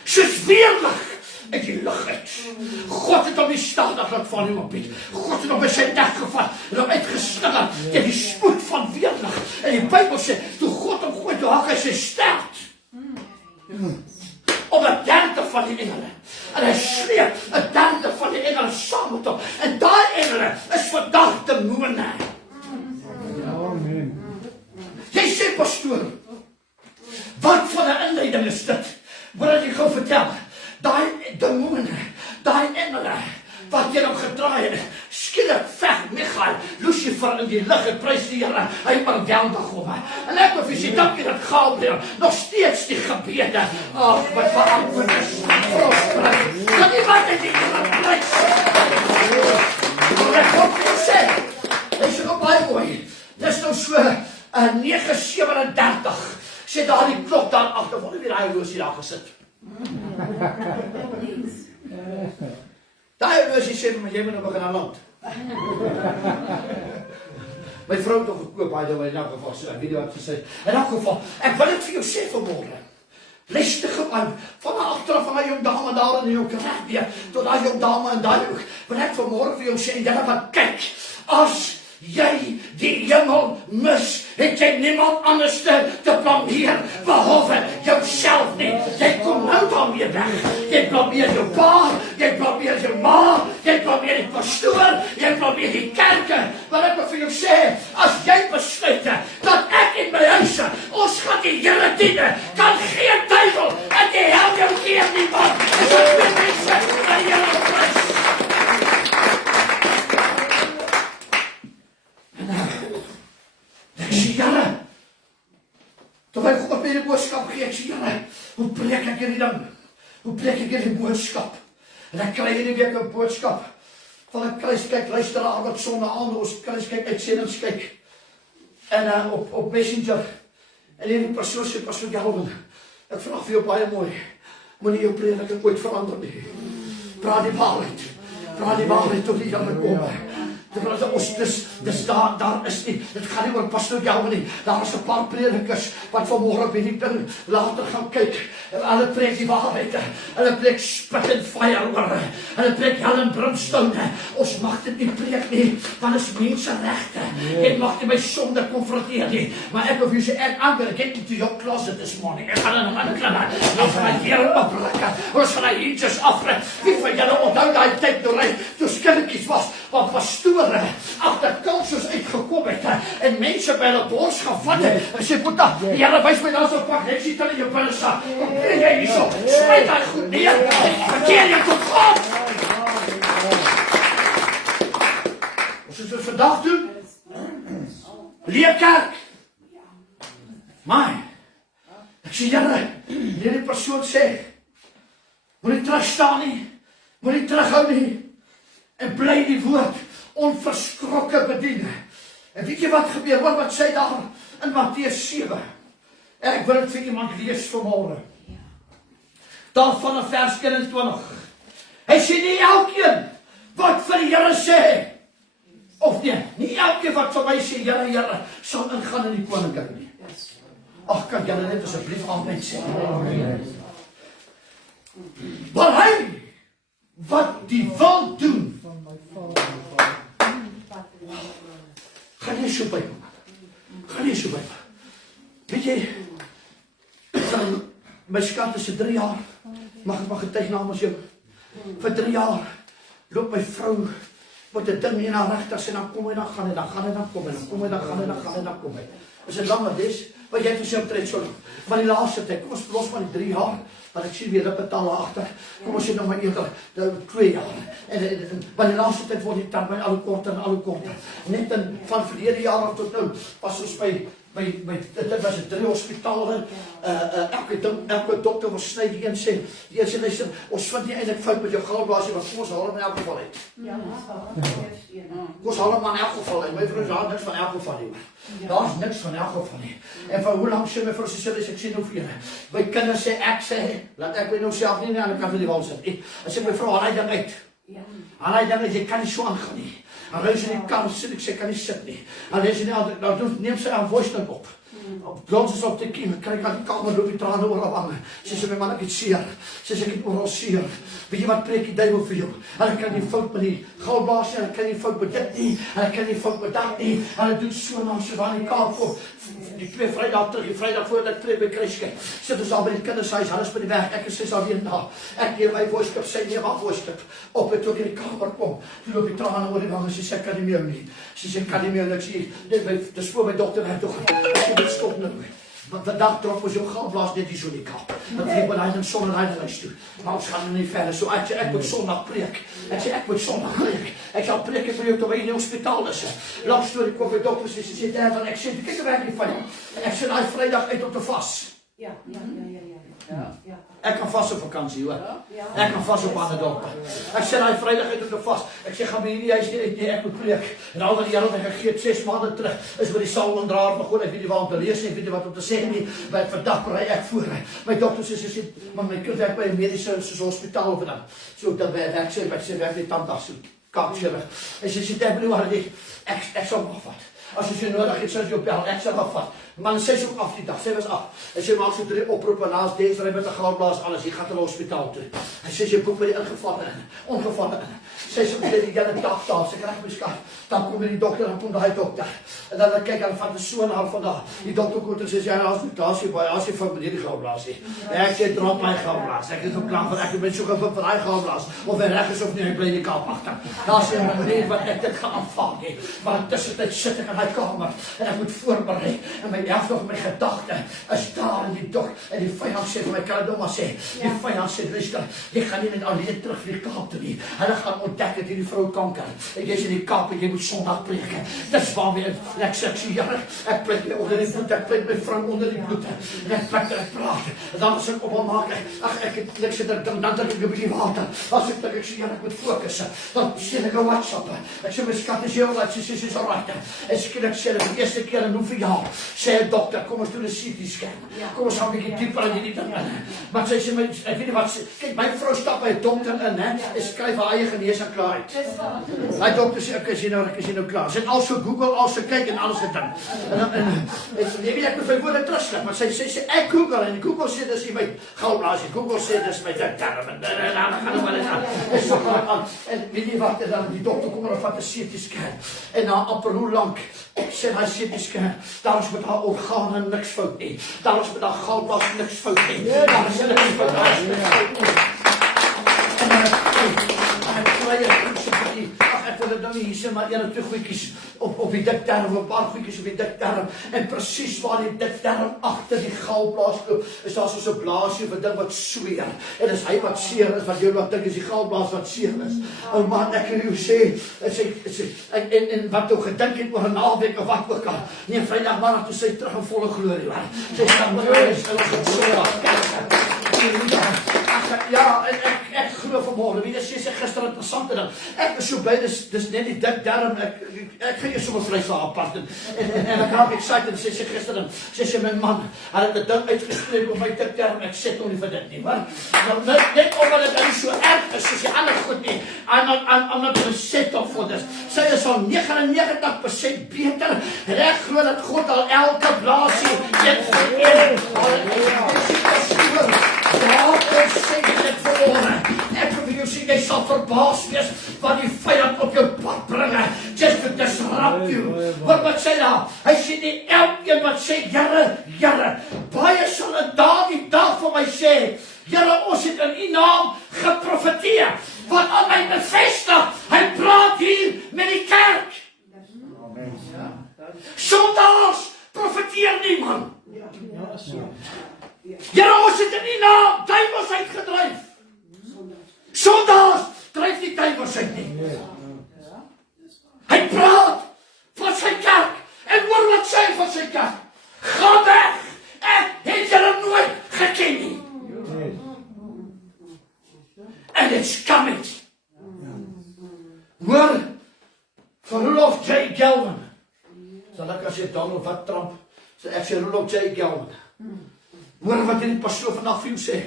Soos weerlig in die lug uit. God het hom nie stadig laat val nie op Piet. God het hom by sy nek gevat en hom uitgeslinger teen die spoed van weerlig. En die Bybel sê, toe God hom gooi, toe hak hy sy stert. Op 1/3 van die engele. En hy sleep 1/3 van die engele saam met hom. En daai engele is vandag demone. Jy sê, pastoor, wat van 'n inleiding is dit? Wil ek gou vertel, daai demone, daai engele, wat jy hom gedraai het, skielik veg Michael gaan. Lucifer in die lig, ek prys die Here, hy oorweldig hom. En ek wil vir sy dankie dat Gabriel nog steeds die gebede, wat verantwoord is. Dat iemand in die Here prys. Maar ek wil vir sê, dis nog baie mooi. Dis nou so 9:37. Sê daar die klok daar agter, wonder wie daai horlosie daar gesit. Daai horlosie sê vir my, jy moet nou begin aan land. My vrou het nog gekoop, by the way, in elk geval, so ek weet nie wat sy sê. In elk geval, ek wil dit vir jou sê vanmorgen. Lestige man, van die achteraf van die jong dame daar in die jong rechtbeer, tot die jong dame in die hoek, wil ek vanmorgen vir jou sê, en jy wat kyk, as jy die hemel mis, het jy niemand anders te blameer, behalwe jouself nie. Jy kom nou daarmee weg. Jy blameer jou pa, jy blameer jou ma, jy blameer die pastoor, jy blameer die kerke. Maar ek wil vir jou sê, as jy besluit dat ek en my huise, ons gaan die Here diene, kan geen duivel in die hel jou gee nie, man. Dis wat die mense die Here prys. Ek sê, Here, terwyl God my die boodskap gee, ek sê, Here, hoe preek ek hierdie ding? Hoe preek ek hierdie boodskap? En ek kry hierdie week 'n boodskap van 'n kruiskyk luisteraar wat sonde aan ons kruiskyk uitsendings kyk. En op Messenger. En hierdie persoon sê, Pastor Galvin, ek vraag vir jou baie mooi, moenie jou prediking ooit verander nie. Praat die waarheid. Praat die waarheid tot die Here kom. Terwyl ons dis daar is nie, dit gaan nie oor Pastor Galvin nie, daar is 'n paar predikers wat vanmorgen weet die ding later gaan kyk, en hulle preek die waarheid, hulle preek spit en fire oor, hulle preek hel en brimstone, ons mag dit nie preek nie, want is mensenregte, ek mag nie my sonde konfronteer nie, maar ek wil vir jou sê, I'm gonna get into your closet this morning, ek gaan in 'n ander klimmer, ons gaan die Here opbreek, ons gaan die hinges afbreek, wie van julle onthou daai tyd toe skilletjies was, wat pastoor agter kansels uitgekom het en mense by hulle bors gevat het en sê, Boeta, die Here wys my daar so pak, ek sê in jou binne sak, kom jy hierso, smyt daai goed neer, verkeer jy tot God. Ons is dit vandag doen, leerkerk, maar, ek sê, Here, hierdie persoon sê, moet nie terugstaan nie, moet nie terughou nie, en bly die woord, onverskrokke bedien. En weet jy wat gebeur? Hoor wat sê daar in Matteus 7. En ek wil dit vir iemand lees vanmorgen. Daar van 'n vers 21. Hy sê nie elkeen wat vir die Here sê, of nie elkeen wat vir my sê, Here, Here, sal ingaan in die koninkryk nie. Ag, kan julle net asseblief amen sê? Maar hy wat die wil doen, gaan nie so by hom. Gaan nie so by hom. Weet jy, my skat is 3 jaar, mag ek maar getuig namens jou, vir 3 jaar, loop my vrou, met 'n ding in haar regters, en dan kom hy, dan gaan hy, dan gaan hy, dan kom hy, dan kom hy, dan gaan hy, dan gaan hy, dan kom hy. Is dit langer des, wat jy vir tred so lang, maar die laaste tyd, kom ons los maar die 3 jaar, want ek sien weer dat betaal agter, kom ons sê nog maar eerder, 2 jaar, en maar die laaste tyd word die termyn al korter en al korter, net van verlede jaar af tot nou, pas ons by dit was 3 hospitale, elke dokter wil sny, die een sê, luister, ons vind nie eintlik fout met jou galblasie, want kom ons haal hom in elk geval uit. Kom ons haal hom in elk geval uit, my vrou sê, niks van elk geval nie, daar is niks van elk geval nie, en van hoe lang sê my vrou sê, ek sê nou vir julle, my kinders sê, ek sê, laat ek my nou self nie aan die kant van die wal sit, ek sê my vrou, haal hy ding uit, haal hy ding uit, jy kan nie so aangaan nie, en hy is in die kar sit, ek sê, kan nie sit nie, en hy is in die, neem sy aan voice note op, Blons is op die kiem, kyk aan die kamer, loop die trane oor haar wange. Sy sê, my man, ek het seer. Sy sê, ek het oral seer. Weet jy wat preek die duivel vir jou? Hulle kan nie fout met die galblasie, hulle kan nie fout met dit nie, hulle kan nie fout met dat nie. Hulle doen so na so waar die Kaap kom. Die 2 Vrydag terug, die Vrydag voordat ek preek by Kruiskyk. Sit ons al by die kindershuis, hulle is by die werk, ek en sy is alweer na. Ek neem my woordskap, sy neem haar woordskap. Op het ook in die kamer kom, toe loop die trane oor die wange, sy sê, ek kan nie meer nie. Sy sê, ek kan nie meer, en ek sê, dis voor my dokter, ek sê, dit stop nou. vandag drop ons jou galblaas net hier so in die kap. Dan vlieg we hy in son en hy huis toe. Maar ons gaan nie verder. So ek moet Sondag preek. Ek moet Sondag preek. Ek sal preek vir jou terwyl jy in die hospitaal is. Lang storie kom by dokters en sê daar dan ek sê kyk hoe werk die van jou. Ek sê daai Vrydag uit op te vas. Ja. Ek kan vas op vakansie hoor. Ek kan vas op ander dokter. Ek sê daai Vrydag uit op te vas. Ek sê gaan by hierdie huis nie uit nie, ek moet preek. En al wat die Here my gegee het 6 maande terug is by die Salmondraer van God. Ek weet nie waar om te lees nie, ek weet nie wat om te sê nie. Maar vandag ry ek voor. My dokter sê maar my kind werk by 'n mediese hospitaal of dan. So dan werk ek sê werk die tandarts so kaapselig. En sy sê ek bedoel ek sal nog vat. As jy nodig het, sal jy op bel, ek sal afvat. Man, sy is ook af die dag, sy was af. En sy maak so 3 oproepe, laas Desiree met 'n galblaas, alles, jy gaan na die hospitaal toe. En sy boek by die ongevalle in. Sy sê, jy die hele dag daar, sy krijg my skat. Dan kom die dokter, dan kom die dokter. En dan kyk hy van die soon af van daar. Die dokter kom en sê, ja, daar is jy van meneer die galblaas nie. Ek sê, drop my galblaas. Ek is op klaar van, ek ben so gewip van die galblaas. Of hy reg is of nie, hy bly die kaap achter. Daar sê, meneer, wat ek dit gaan aanvaar nie. Maar intussen tyd sit ek in my kamer en ek moet voorberei en my nog my gedagte is daar in die dok en die vyand sê vir my Kaladoma sê, die vyand sê luister, jy gaan nie net alleen terug vir die Kaap toe nie. Hulle gaan ontdek dat hierdie vrou kanker. En jy is in die Kaap en jy moet Sondag preek. Dis waarmee ek sê ek preek my onder die bloed, ek preek my vrou onder die bloed. En ek praat. En dan as ek op hom maak, ek sit dan drink ek 'n bietjie water. As ek dink ek sê ek moet fokus. Dan sê ek 'n WhatsApp. Ek sê my skat is heel laat, sy is alright. En skielik sê hulle die eerste keer in hoeveel jaar, sê 'n dokter, kom ons doen 'n CT scan. Kom ons gaan 'n bietjie dieper in hierdie ding in. Maar sy sê my, ek weet nie wat sê, kyk my vrou stap by 'n dokter in, hè, en skryf haar eie genesing klaar uit. Daai dokter sê ek is nou klaar. Sy het al so Google, al so kyk en alles gedoen. En jy weet ek moet my woorde terugskryf, maar sy sê ek Google en Google sê dis my galblaas. Google sê dis my darm en dan gaan hulle maar en weet jy wat dan die dokter kom en vat 'n CT scan. En na amper hoe lank ek sê hy CT scan, daar is met haar organe niks fout nie. Daar is met haar galblaas niks fout nie. Daar is niks fout nie. Ek wil dit nou nie hier sê, maar 1 of 2 goedjies op die dikdarm, 'n paar goedjies op die dikdarm. En presies waar die dikdarm agter die galblaas loop, is daar so 'n blaasie of 'n ding wat sweer. En dis hy wat seer is, wat jy nog dink is die galblaas wat seer is. Ou man, ek kan jou sê, en wat jy gedink het oor 'n naweek of wat ook al. Nee, Vrydagmiddag toe sy terug in volle glorie waar. Sy staan met my is hulle op Sondag. Ja, en ek glo vanmôre, wie sê gister interessante ding. Ek is so bly dis net die dikdarm. Ek gaan jou sommer vleis daar apart en ek raak excited sê gister dan sê my man, hulle het 'n ding uitgeskryf op my dikdarm. Ek sê hom nie vir dit nie, maar net omdat dit so erg is soos die ander goed nie. I'm not going to settle for this. Sy is al 99% beter. Reg glo dat God al elke blaasie een vir een. Ek wil vir jou sê, jy sal verbaas wees wat die vyand op jou pad bring, just to disrupt you. Wat sê daar? Hy sê nie elkeen wat sê, Here, baie sal in daardie dag vir my sê, Here, ons het in U naam geprofeteer, wat aan my bevestig, hy praat hier met die kerk. Sondags profeteer niemand. Here, ons het in U naam duiwels uitgedryf. Sondags dryf die duiwels uit nie. Hy praat van sy kerk. En hoor wat sê hy van sy kerk. Ga weg. Ek het julle nooit geken nie. And it's coming. Hoor van Rudolph J. Gelman. Sal ek as jy Donald wat Trump, so ek sê Rudolph J. Gelman. Hoor wat die pastoor vandag vir jou sê.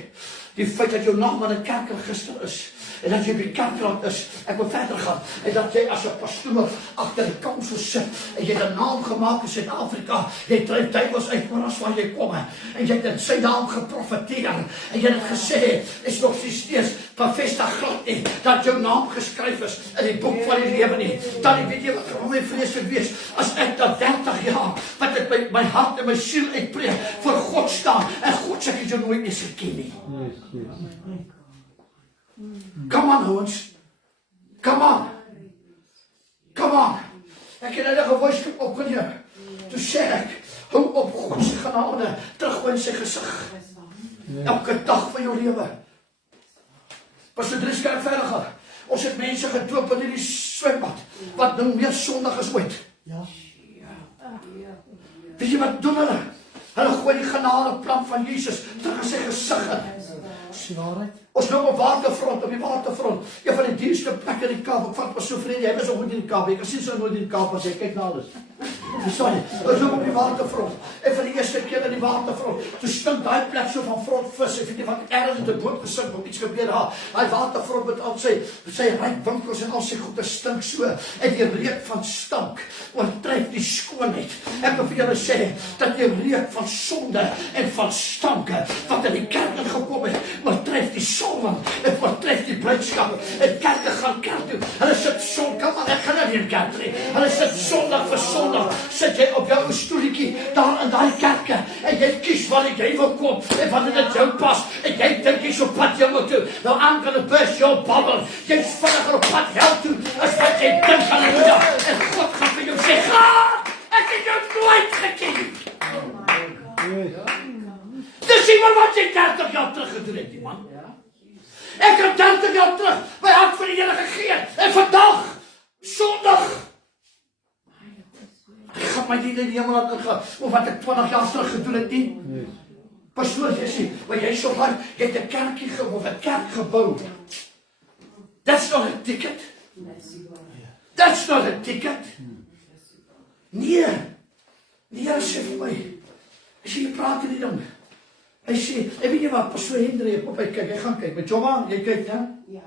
Die feit dat jou naam aan 'n kerkregister is en dat jy by die kerkraad is, ek wil verder gaan, en dat jy as 'n pastoor agter die kansel sit en jy het 'n naam gemaak in Suid-Afrika, jy dryf duiwels uit oral waar jy kom en jy het in sy naam geprofeteer en jy het gesê, is nog steeds bevestig glad nie dat jou naam geskryf is in die boek van die lewe nie. Dan weet jy wat vir my vrees gewees as ek dat 30 jaar wat ek my hart en my siel uitpreek voor God staan en God sê ek jou nooit eens geken nie. Come on, ouens. Come on. Come on. Ek het net 'n voice opgeneem. Toe sê ek, Hou op God se genade, teruggooi in sy gesig. Elke dag van jou lewe. Pastor Dries kerk verder. Ons het mense gedoop in hierdie swembad, wat nou meer sondig as ooit. Weet jy wat doen hulle? Hulle gooi die genade plan van Jesus terug in sy gesig in. Is die waarheid? Ons nou op die waterfront. Een van die duurste plekke in die Kaap. Ek vat maar so vriendie, hy was nog nooit in die Kaap. Ek kan sien so nooit in die Kaap as jy kyk na alles. Verstaan jy? Ons nou op die waterfront. En vir die eerste keer in die waterfront, toe stink daai plek so van vrotvis. Ek weet nie wat ergens het 'n boot gesink of iets gebeur daar. Daai waterfront met al sy ryk winkels en al sy goede stink so. En die reuk van stank oortref die skoonheid. Ek wil vir julle sê dat die reuk van sonde en van stanke wat in die kerk ingekom het, oortref die salwing, het oortref die blydskap. En kerke gaan kerk toe. Hulle sit kom maar, ek gaan nou weer kerk toe. Hulle sit sondag vir sondag, sit jy op jou stoeltjie daar in daai kerke en jy kies wat jy wil koop en wat dit jou pas en jy dink jy's op pad hemel toe. Nou aan kan 'n bus jou babbel. Jy's vinniger op pad hel toe as wat jy dink, halleluja. En God gaan vir jou sê, "Ga! Ek het jou nooit geken." Dis iemand wat jy 30 jaar terug gedoen het, die man. Ek het 30 jaar terug my hart vir die Here gegee. En vandag, Sondag, ek gaan my nie in die hemel laat ingaan, of wat ek 20 jaar terug gedoen het nie. Pastoor, jy sê, maar jy so hard, jy het 'n kerkie gebou, 'n kerk gebou. That's not a ticket. That's not a ticket. Nee, die Here sê vir my, as jy praat in die ding, hy sê, en weet jy wat, Pastoor Hendrik, op hy kyk, hy gaan kyk, met Joma, jy kyk, ja?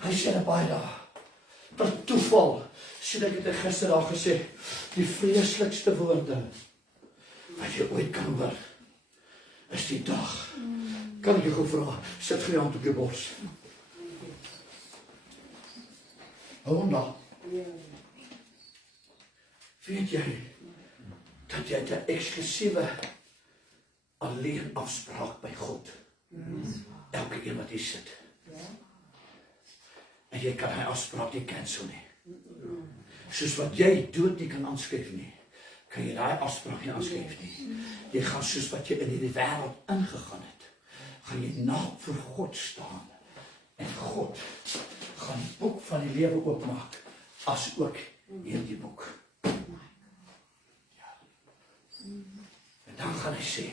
Hy sê na baie daar, per toeval, sê ek het gister daar gesê, die vreeslikste woorde, wat jy ooit kan hoor, is die dag, kan ek jou gou vra, sit vir jou hand op jou bors. Hou hom daar. Weet jy, dat jy 'n eksklusiewe alleen afspraak by God. Elke een wat hier sit. En jy kan hy afspraak nie cancel nie. Soos wat jy dood nie kan aanskryf nie, kan jy daai afspraak nie aanskryf nie. Jy gaan soos wat jy in hierdie wêreld ingegaan het, gaan jy naak voor God staan. En God gaan die boek van die lewe oopmaak, as ook hierdie boek. En dan gaan hy sê,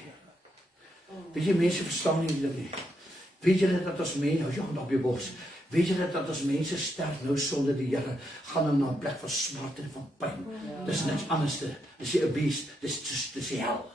weet jy, mense verstaan nie dit nie. Weet jy dat as mense, hou jy hand op jou bors, weet jy dat as mense sterf nou sonder die Here, gaan hulle na 'n plek van smart en van pyn. Dis niks anders te, dis die beast, dis die hel.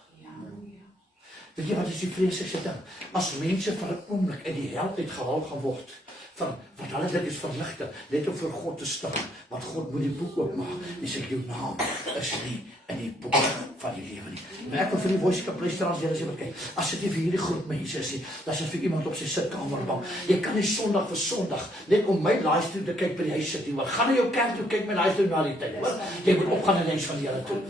Weet jy wat is die vreeslikste ding? As mense vir 'n oomblik uit die hel uitgehaal gaan word, wat hulle dit is verligte, net om voor God te staan, want God moet die boek oopmaak, en sê, jou naam is nie in die boek van die lewe nie. En ek wil vir die voice luisteraars, julle sê, kyk, as dit nie vir hierdie groep mense is nie, dan is dit vir iemand op sy sitkamerbank. Jy kan nie Sondag vir Sondag, net om my livestream te kyk by die huis sit nie, maar gaan na jou kerk toe, kyk my livestream na die tyd, hoor. Jy moet opgaan en lens van die Here toe.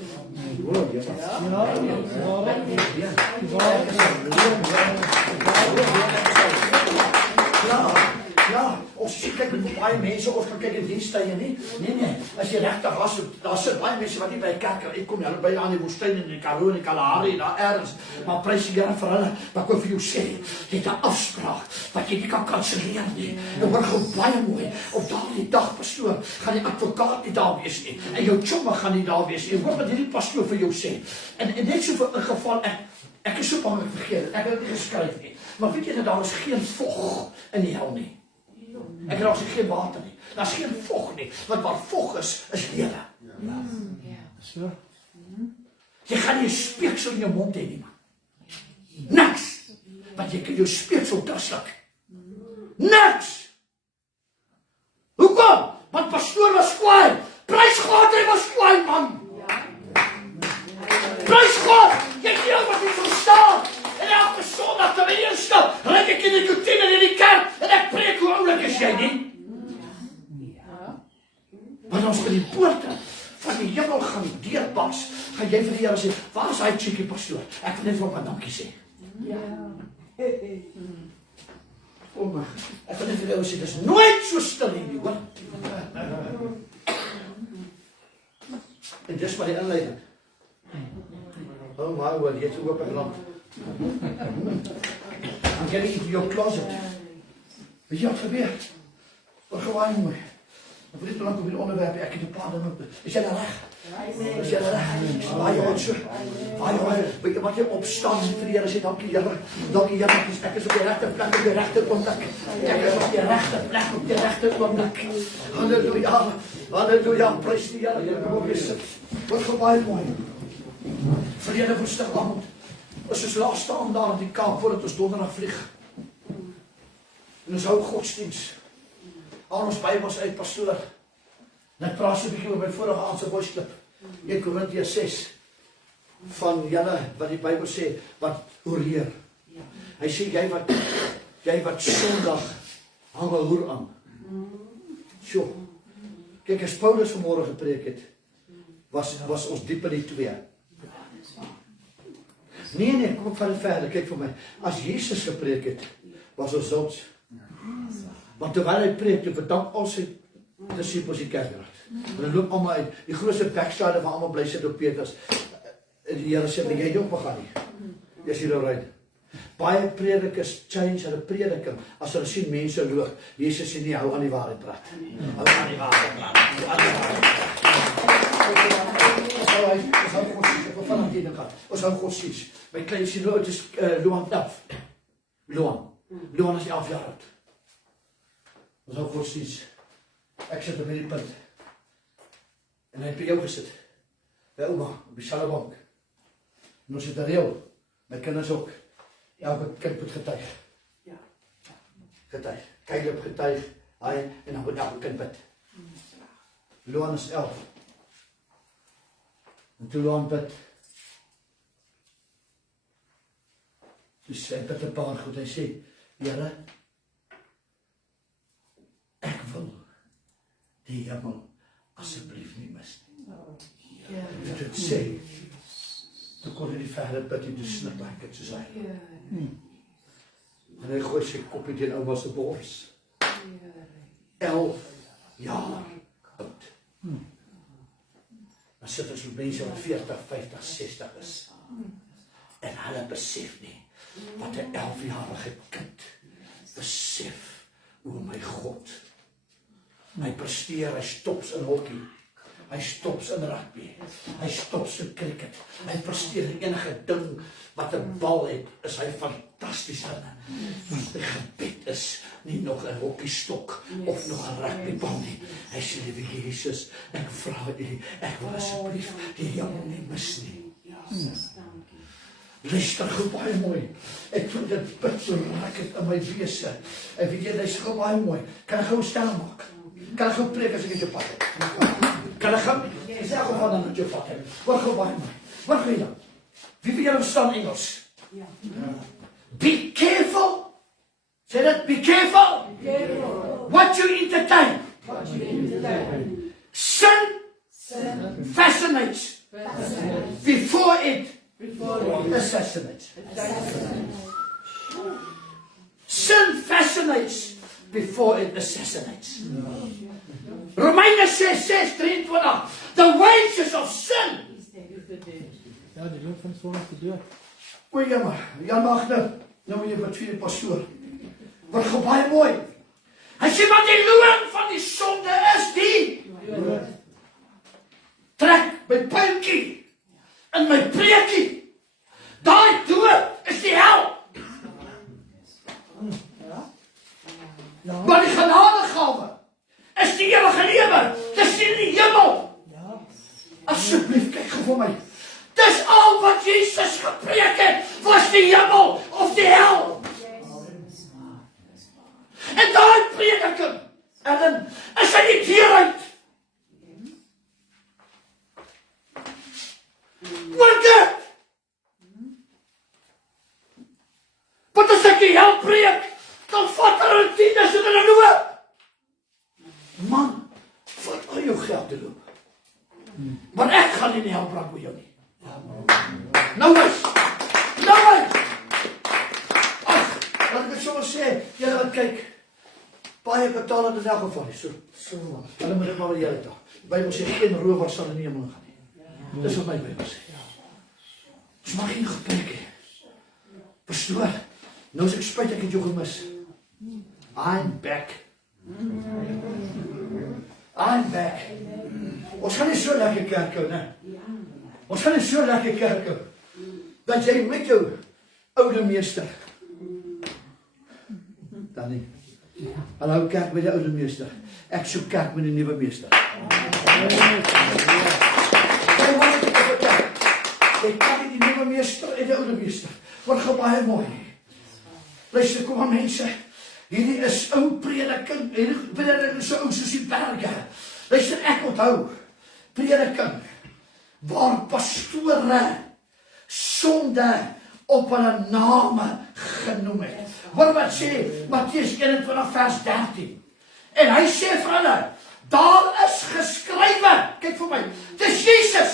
Ja, ons sê kyk met baie mense, ons kan kyk in dienstye nie. Nee, as jy regtig was, daar sit baie mense wat nie by die kerk uitkom nie, hulle by aan die woestyn en die Karoo en die Kalahari, daar ergens, maar prys die Here vir hulle, maar ek wil vir jou sê, jy het 'n afspraak, wat jy nie kan kanselleer nie, en hoor gou baie mooi, op daardie dag, pastoor, gaan die advokaat nie daar wees nie, en jou chomma gaan nie daar wees nie, hoor wat hierdie pastoor vir jou sê, en net so vir 'n geval, ek is so bang ek vergeet, ek het dit nie geskryf nie, maar weet jy dat daar is geen vog in die hel nie. Ek het ook geen water nie. Daar is geen vog nie. Want waar vog is lewe. So. Jy gaan nie 'n speeksel in jou mond hê nie, man. Niks. Want jy kan jou speeksel tersluk. Niks. Hoekom? Want pastoor was kwaai. Prys God, hy was kwaai, man. Prys God. Jy weet wat jy verstaan. En elke Sondag te weer stap, ryk ek in die kantine in die kerk, en ek preek hoe oulik is jy nie? Want ons by die poorte van die hemel gaan deurbars, gaan jy vir die Here sê, waar is hy chickie pastoor? Ek wil net vir hom dankie sê. Ek wil net vir jou sê, dit is nooit so stil nie, hoor. En dis maar die inleiding. jy het oop geland. Dan get into your closet. Weet jy wat gebeur? Wat gewaai mooi. Dan wil ek te lang op die onderwerp, ek het 'n paar dinge. Is jy reg? Is jy reg? Baie ons. Baie weet jy wat jy opstaan vir die Here sê dankie Here. Dankie Here, ek is op die regte plek op die regte oomblik. Ek is op die regte plek op die regte oomblik. Halleluja. Halleluja. Prys die Here. Jy moet weer sit. Wat gewaai mooi. Vrede woensdag aand. Ons laat staan daar in die Kaap voordat ons donderdag vlieg. En ons hou godsdiens. Al ons Bybels uit, pastoor. En ek praat so 'n bietjie oor my vorige aand se boysklip. 1 Korintiërs 6 van julle wat die Bybel sê wat hoereer. Hy sê jy wat Sondag hang 'n hoer aan. Sjoe. Kyk, as Paulus vanmôre gepreek het, was ons diep in die twee. Nee, kom ek van verder, kyk vir my. As Jesus gepreek het, was ons zulks. Want terwyl hy preek, toe bedank al sy disciples die kerkraad. En hulle loop almal uit. Die grootste backside van almal bly sit op Petrus. En die Here sê, jy het ook begin nie. Dis hier alright. Baie predikers change hulle prediking as hulle sien mense loop. Jesus sê nie, hou aan die waarheid praat. Hou aan die waarheid praat. Hou aan die waarheid praat. Ons hou godsdienst. Ek wil vanaf die ding gaan. Ons hou godsdienst. My klein sien nou, het is Loan 11. Loan is 11 jaar oud. Ons hou godsdienst. Ek sit op hierdie punt. En hy het by jou gesit. By ouma, op die sallebank. En ons het 'n reël. My kinders ook. Elke kind moet getuig. Getuig. Caleb getuig. Hy, en dan moet elke kind bid. Loan is 11. En toe Loan bid. Toe sê hy bid 'n paar goed. Hy sê, Here, ek wil die hemel asseblief nie mis nie. Dit sê, toe kon hy die verder bid en toe snip ek het soos hy. En hy gooi sy koppie teen ouma se bors. 11 jaar oud. Dan sit ons met mense wat 40, 50, 60 is. En hulle besef nie wat 'n 11-jarige kind besef oor my God. Hy presteer, hy stops in hokkie. Hy stops in rugby. Hy stops in cricket. Hy presteer in enige ding wat 'n bal het, is hy fantasties in. Die gebed is nie nog 'n hokkiestok of nog 'n rugbybal nie. Hy sê, liewe Jesus, ek vra U, ek wil asseblief die hemel nie mis nie. Luister gou baie mooi. Ek vind dit bid so raak in my wese. En weet jy, dis gou baie mooi. Kan ek gou stel maak? Kan ek gou preek as ek dit jou pad het? Kan ek gou? Ek sê gou van dan met jou pad het. Wat gou baie mooi. Wat gaan jy dan? Wie van julle verstaan Engels? Be careful. Say that, be careful. What you entertain. Sin fascinates before it assassinates. Sin fascinates before it assassinates. Romeine 6:23. The wages of sin. Ja, die loon van sonde is die dood. O jammer, Jan Magner, nou moet jy wat vir die pastoor. Wat gaan baie mooi. Hy sê wat die loon van die sonde is, die trek my puntjie in my preekie. Daai dood is die hel. Maar die genadegawe is die ewige lewe. Dis in die hemel. Asseblief kyk gou vir my. Dis al wat Jesus gepreek het, was die hemel of die hel. En daai prediking, Ellen, is hy die deur uit. Wat dit? Wat as ek die hel preek, dan vat hulle 10 in hulle loop. Man, vat al jou geld te loop. Maar ek gaan nie hel brand met jou nie. Nou is. Ach, laat ek het so sê, julle wat kyk, baie betaal het in elk geval nie, so hulle moet dit maar wat julle dag. Die Bybel sê, geen rower sal in die hemel gaan nie. Dis wat my Bybel sê. Ons mag geen gepreek hê. Pastoor, nou is ek spyt ek het jou gemis. I'm back. I'm back. Ons gaan nie so lekker kerk hou, ne? Ons gaan nie so lekker kerk hou. Dat jy met jou oude meester. Dan nie. Hallo kerk met die oude meester. Ek soek kerk met die nuwe meester. Jy kan nie die nuwe meester en die oude meester. Wat gaan baie mooi. Luister, kom aan mense. Hierdie is ou prediking. Hierdie is so ou soos die berge. Luister, ek onthou prediking waar pastore sonde op hulle name genoem het. Hoor wat sê Matteus 21 vers 13. En hy sê vir hulle, daar is geskrywe, kyk vir my, dis Jesus.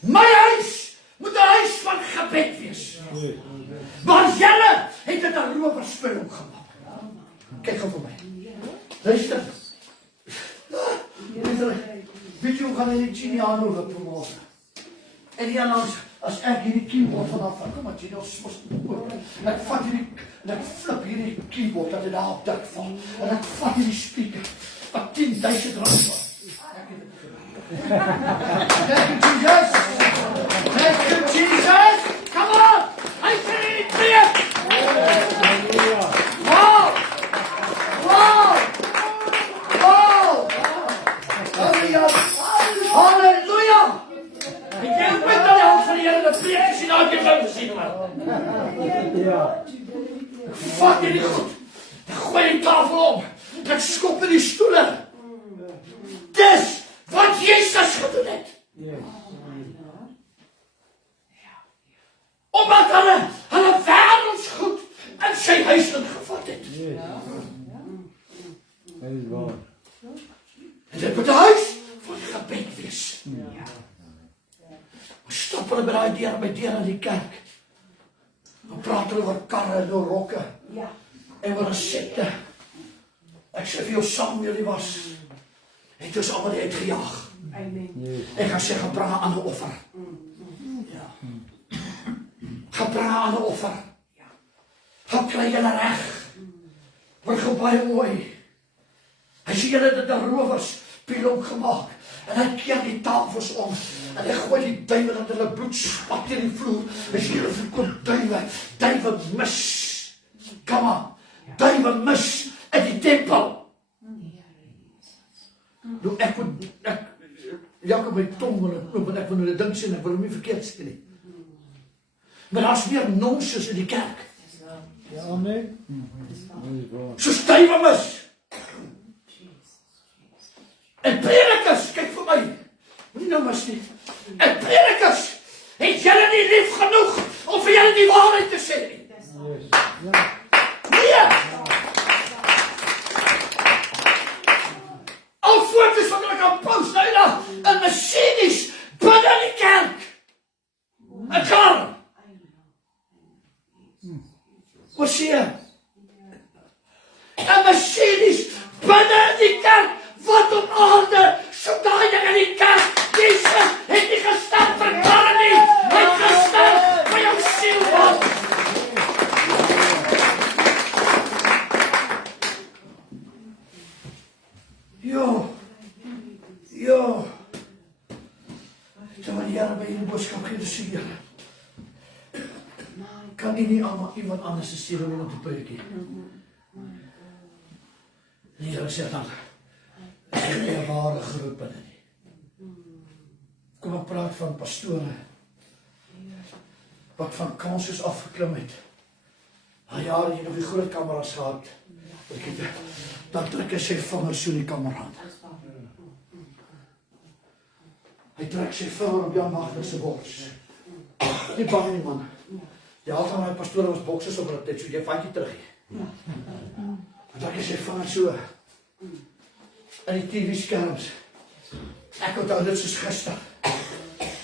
My huis moet 'n huis van gebed wees. Maar julle het dit 'n rowersspelling gemaak. Kyk gou vir my. Luister. Weet jy hoe gaan die Chiniano loop vanmorgen? En die anders, as ek hierdie keyboard vanaf van, kom maar Chini, ons mos oor. En ek vat hierdie, en ek flip hierdie keyboard, dat dit daar op dik val. En ek vat hierdie speaker, wat 10.000 rand was. Thank you, Jesus. Thank you, Jesus. Come on. I say it clear. Wow. Wow. Wow. Hallelujah. Hallelujah. Ik denk met de hand van die Heer de preek gezien uit je zou gezien worden. Ik vat je niet goed. Ik gooi die tafel om. Ik schop in die stoelen. Dus wat Jezus gedaan heeft. Omdat hulle wêreldsgoed in sy huis ingevat het. En dit moet 'n huis van gebed wees. Ons stap hulle by deur in die kerk. Dan praat hulle oor karre en oor rokke. En oor resepte. Ek sê vir jou Samuel was. Het ons allemaal uitgejaag. Ek gaan sê, gaan praat aan 'n offer. Gaan praat aan 'n offer. Gaan kry julle reg. Word gou baie mooi. Hy sê julle het 'n rowerspilong gemaak. En hy keer die tafels om. En hy gooi die duiwe dat hulle bloed spat in die vloer. Hy sê julle verkoop duiwe mis. Kom aan. Duiwe mis in die tempel. Nou ek Jakob my tong wil ek oop en ek wil nou die ding sê en ek wil hom nie verkeerd sê nie. Maar daar is meer nonsens in die kerk. Ja, amen. Soos duiwe mis. En predikers, kyk vir my. Moenie nou mis nie. En predikers, het julle nie lief genoeg om vir julle die waarheid te sê nie. Nee. Al foto's wat hulle kan post nou dag, en machinies binne die kerk. 'n kar. Wat sê jy? En machinies binne die kerk. Wat op aarde, so daai ding in die kerk. Jesus het nie gestaan vir karre nie. Hy het gestaan vir jou siel, man. Jo. Terwyl die Here by hierdie boodskap gee, te sê Here, kan nie allemaal iemand anders te stuur om te preek nie. Die Here sê dan, ek het nie 'n ware groep binne nie. Kom ek praat van pastore wat van kansies afgeklim het. Al jare jy nog die groot kameras gehad. Dan trek hy sy vingers so in die kamerand. Hy trek sy vinger op Jan Magner se bors. Nie bang nie, man. Die helft van my pastore was boksers op dat tyd, so jy vat jy terug. Dan trek hy sy vinger so in die TV-skerms. Ek onthou dit soos gister.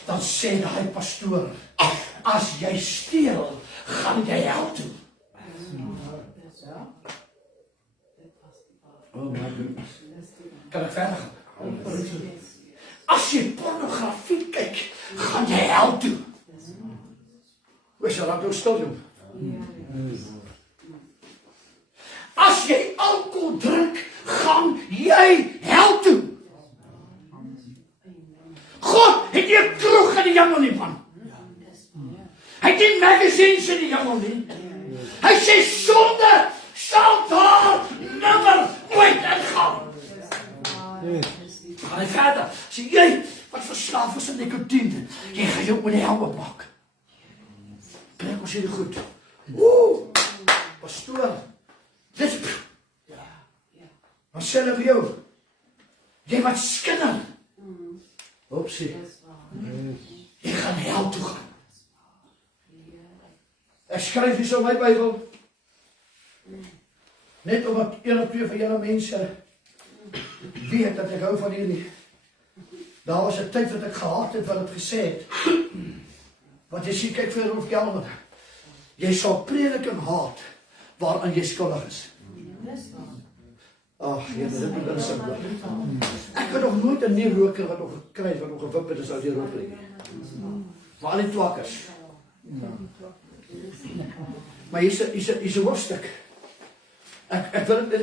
Dan sê die pastoor, as jy steel, gaan jy hel toe. Oh my goodness. Kan ek verder gaan? As jy pornografie kyk, gaan jy hel toe. Wees jy raak nou stil, jong. As jy alkohol drink, gaan jy hel toe. God het nie 'n kroeg in die hemel nie, man. Hy het nie magazines in die hemel nie. Hy sê sonde sal daar nimmer nooit ingaan. Gaan hy verder. Sê jy, wat verslaaf is aan nikotien? Jy gaan jou met die hel opmaak. Breek ons hierdie goed. Pastoor. Dis wat sê hulle vir jou? Jy wat skinder. Opsie. Jy gaan hel toe gaan. Ek skryf hier so my Bybel. Net omdat 1 of 2 van julle mense weet dat ek hou van hierdie. Daar was 'n tyd wat ek gehaat het wat het gesê het. Want jy sien, kyk vir Rolf Kelman. Jy sal predik en haat waaraan jy skuldig is. Ag, jy dit is nie simpel. Ek het nog nooit 'n nuwe roker wat nog gekry het, wat nog gewip het is uit die roker nie. Maar al die twakkers. Maar hier's 'n hoofstuk. Ek wil dit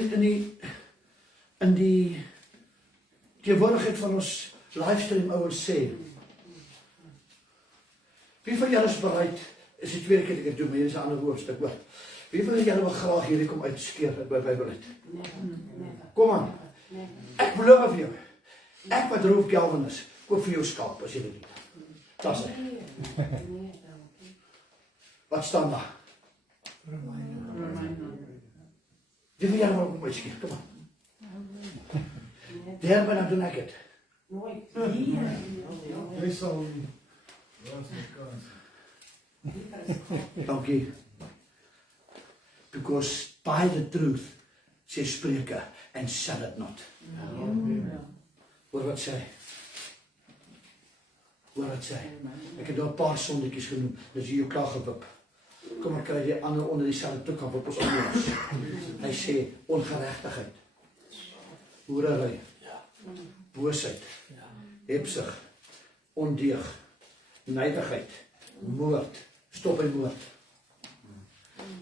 in die teenwoordigheid van ons livestream ouens sê. Wie van julle is bereid, is die tweede keer dat ek dit doen, maar hier is 'n ander hoofstuk ook. Wie van julle wil graag hierdie kom uitskeer uit my Bybel uit? Kom aan. Ek beloof vir jou. Ek wat Rolf Kelvin is, koop vir jou skaap as jy dit doen. Das hy. Wat staan daar? Wie van julle wil kom uitskeer? Kom aan. Daar ben ek doen ek het. Jy sal nie. Dankie. Because by the truth, sê Spreuke, and sell it not. Hoor wat sê. Hoor wat sê. Ek het daar 'n paar sondetjies genoem, dis jy jou klaar gewip. Kom ek kry die ander onder dieselfde toek op ons anders. Hy sê ongeregtigheid. Hoerery. Boosheid. Hebsug. Ondeug. Neidigheid. Moord. Stop by moord.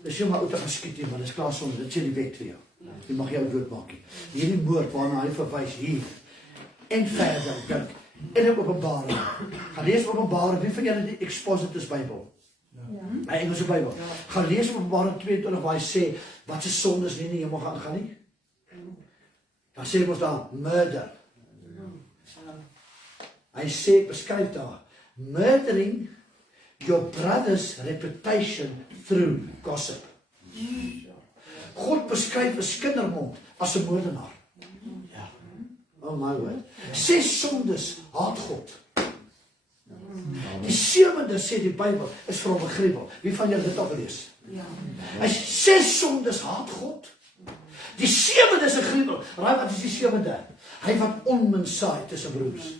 Dis jy maar uit te geskiet nie, maar dis klaar sonde, dit sê die wet vir jou. Jy mag jou doodmaak nie. Hierdie moord waarna hy verwys hier, en verder, dink, in die Openbaring. Gaan lees Openbaring, wie van julle die Expositus Bybel? My Engelse Bybel. Gaan lees Openbaring 22 waar hy sê, wat se sondes nie in die hemel gaan nie. Dan sê ons daar, murder. Hy sê, beskryf daar, murdering your brother's reputation through gossip. God beskryf 'n skindermond as 'n moordenaar. Ja. Oh my word. 6 sondes haat God. Die 7de sê die Bybel is vir hom 'n gruwel. Wie van julle dit al gelees? Ja. Hy sê 6 sondes haat God. Die 7de is 'n gruwel. Raai wat is die 7de? Hy wat onmin saai tussen broers.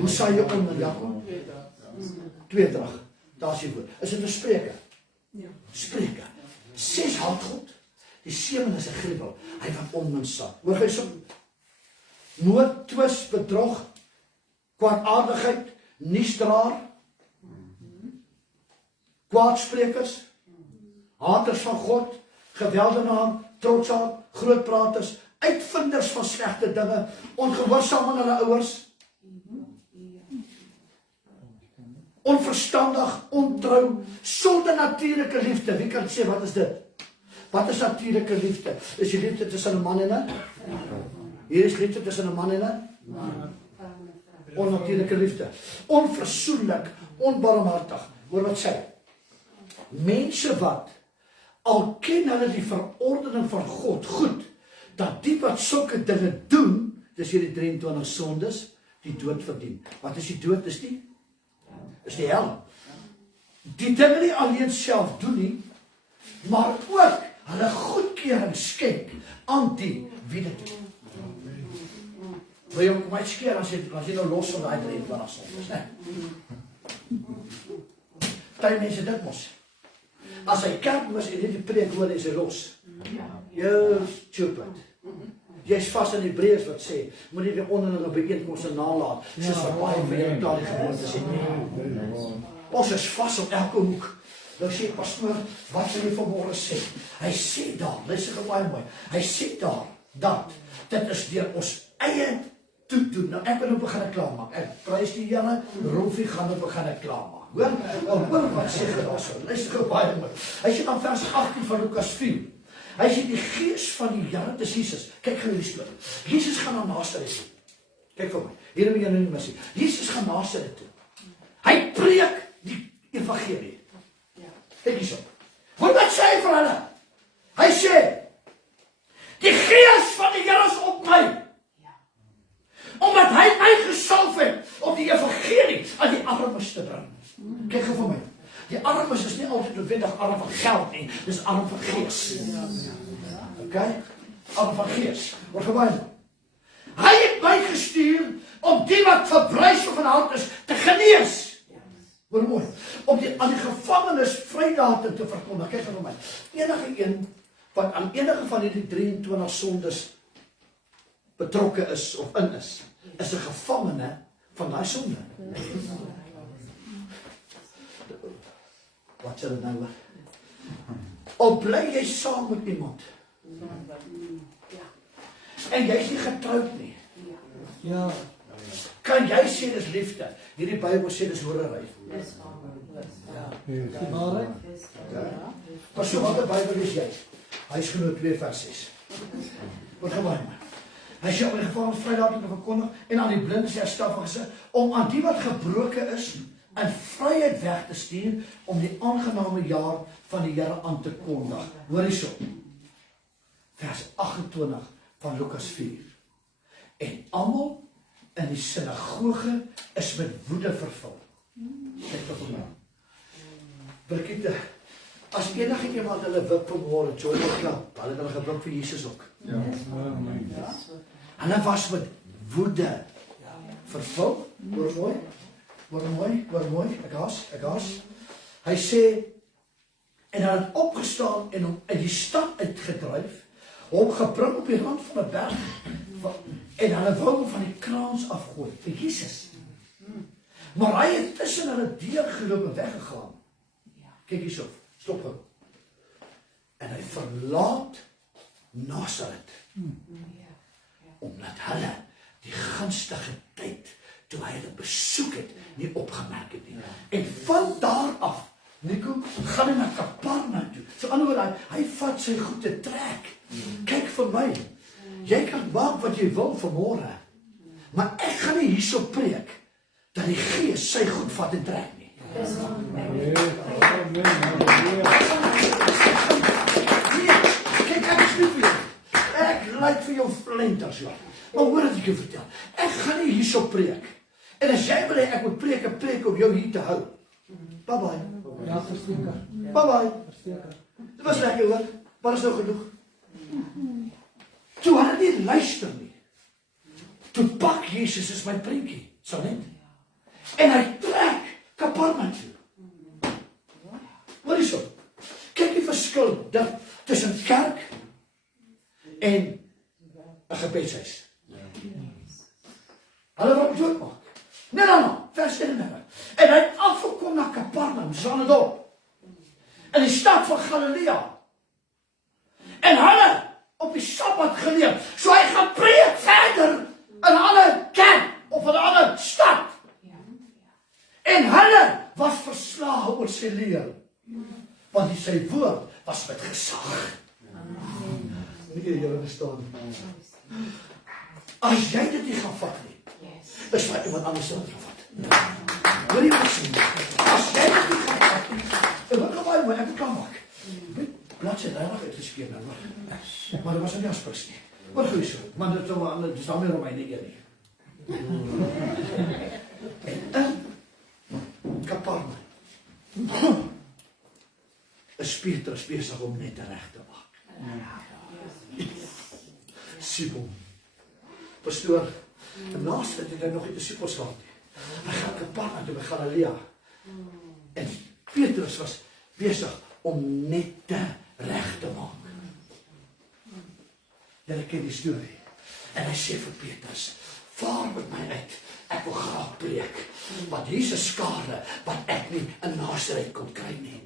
Hoe saai jy onmin, Jakob? Tweedrag. Daar is die woord. Is dit 'n Spreuke? Ja. Spreuke. 6 haat God. Die 7de is 'n gruwel. Hy wat onmin saai. Hoor jy so? Moord, twis, bedrog, kwaadaardigheid, nuusdraer, kwaadsprekers, haters van God, geweldenaar, trotsaar, grootpraters, uitvinders van slegte dinge, ongehoorsaam aan hulle ouers, onverstandig, ontrou, sonder natuurlike liefde. Wie kan sê wat is dit? Wat is natuurlike liefde? Is die liefde tussen 'n man en 'n? Hier is liefde tussen 'n man en 'n? Onnatuurlike liefde. Onversoenlik, onbarmhartig. Hoor wat sê? Mense wat al ken hulle die verordening van God goed, dat die wat sulke dinge doen, dis hierdie 23 sondes, die dood verdien. Wat is die dood? Is die hel. Die dinge nie alleen self doen nie, maar ook hulle goedkeuring skenk aan die wie dit doen. Wil jy my skeer as jy nou los van daai 23 sondes, né? Party mense dit mos. As hy kerk was en hierdie preek hoor, is hy los. Jy stupid. Jy's vas in Hebreërs wat sê, moet nie weer onderlinge byeenkomste nalat, soos wat baie van julle klaar die gewoonte sê. Ons is vas op elke hoek. Nou sê pastoor, wat wil jy vanmôre sê? Hy sê daar, luister gou baie mooi. Hy sê daar dat dit is deur ons eie toedoen. Nou ek wil nou begin klaarmaak. Ek prys die Here, Rolfie gaan nou begin klaarmaak. Hoor wat sê hy daarso. Luister gou baie mooi. Hy sê dan vers 18 van Lukas 4. Hy sê die gees van die Here, dis Jesus. Kyk gou hierdie storie. Jesus gaan na Nasaret toe. Kyk vir my. Hier moet jy nou nie mis. Jesus gaan Nasaret toe. Hy preek die evangelie. Kyk hierso. Hoor wat sê hy vir hulle? Hy sê die gees van die Here is op my. Omdat hy my gesalf het om die evangelie aan die armes te bring. Kyk gou vir my. Die armes is nie altyd noodwendig arm van geld nie, dis arm van gees. OK? Arm van gees. Hoor gou baie. Hy het my gestuur om die wat verbrysel van hart is te genees. Hoor mooi. Om aan die gevangenes vrydatum te verkondig. Kyk gou vir my. Enige een wat aan enige van hierdie 23 sondes betrokke is of in is 'n gevangene van daai sonde. Wat sê dit nou hoor? Al bly jy saam met iemand en jy is nie getroud nie, Ja. kan jy sê dis liefde? Hierdie Bybel sê dis horery. Die waarheid. Maar so wat die Bybel is jy? Hy is genoeg 2 vers 6. Wat gewoon. Hy sê op die gevangenes vrydatum te verkondig en aan die blindes herstel van gesig, om aan die wat gebroken is in vryheid weg te stuur, om die aangename jaar van die Here aan te kondig. Hoor hierso. Vers 28 van Lukas 4. En almal in die sinagoge is met woede vervul. Kyk wat vir my. Brigitte, as enige iemand hulle wip vanmôre, Joy wil klap, hulle het hulle gewip vir Jesus ook. Hulle was met woede vervul. Hoor mooi, ek haas. Hy sê, en hy het opgestaan en hom uit die stad uitgedryf, hom gebring op die rand van 'n berg, en hulle wou hom van die kraans afgooi, vir Jesus. Maar hy het tussen hulle deurgeloop en weggegaan. Kyk hierso, stop gou. En hy verlaat Nasaret. Omdat hulle die gunstige tyd, toe hy hulle besoek het, nie opgemerk het nie. En van daar af, Nico, gaan hy na Kapernaum toe. So anderwoorde, hy vat sy goed te trek. Kyk vir my, jy kan maak wat jy wil vanmôre, maar ek gaan nie hierso preek, dat die Gees sy goed vat en trek nie. Kyk, ek is nie vir jou. Ek lyk vir jou flenters, ja. Maar hoor wat ek jou vertel. Ek gaan nie hierso preek. En as jy wil hê ek moet preek om jou hier te hou. Bye bye. Ja, verseker. Bye bye. Verseker. Dit was lekker hoor. Maar is nou genoeg. Toe hulle nie luister nie. Toe pak Jesus is my prentjie. Sal net. En hy trek Kapernaum toe. Wat is so? Kyk die verskil tussen kerk en 'n gebedshuis. Hulle wou doodmaak. Nee, vers 31. En hy het afgekom na Kapernaum, staan dit op. In die stad van Galilea. En hulle op die Sabbat geleer. So hy gaan preek verder in 'n ander kerk of in 'n ander stad. En hulle was verslae oor sy leer. Want sy woord was met gesag. Nie julle verstaan. As jy dit nie gaan vat nie, is wat iemand anders sal vat. Hoor jy wat sê? As jy dit nie gaan vat nie, en wat kan my ek kan maak? Bladsy reg uitgeskeer nou. Maar dit was nie Jaspers nie. Hoor gou so, maar dit is maar dis dan nie Romeine 1 nie. En Kapernaum. Is Petrus besig om net reg te maak. Simon. Pastoor, naast het hy nog nie disippels gehad nie. Hy gaan Kapernaum toe by Galilea. En Petrus was besig om net te reg te maak. Julle ken die storie. En hy sê vir Petrus, vaar met my uit. Ek wil graag preek. Want hier is 'n skare wat ek nie in Nasaret kon kry nie.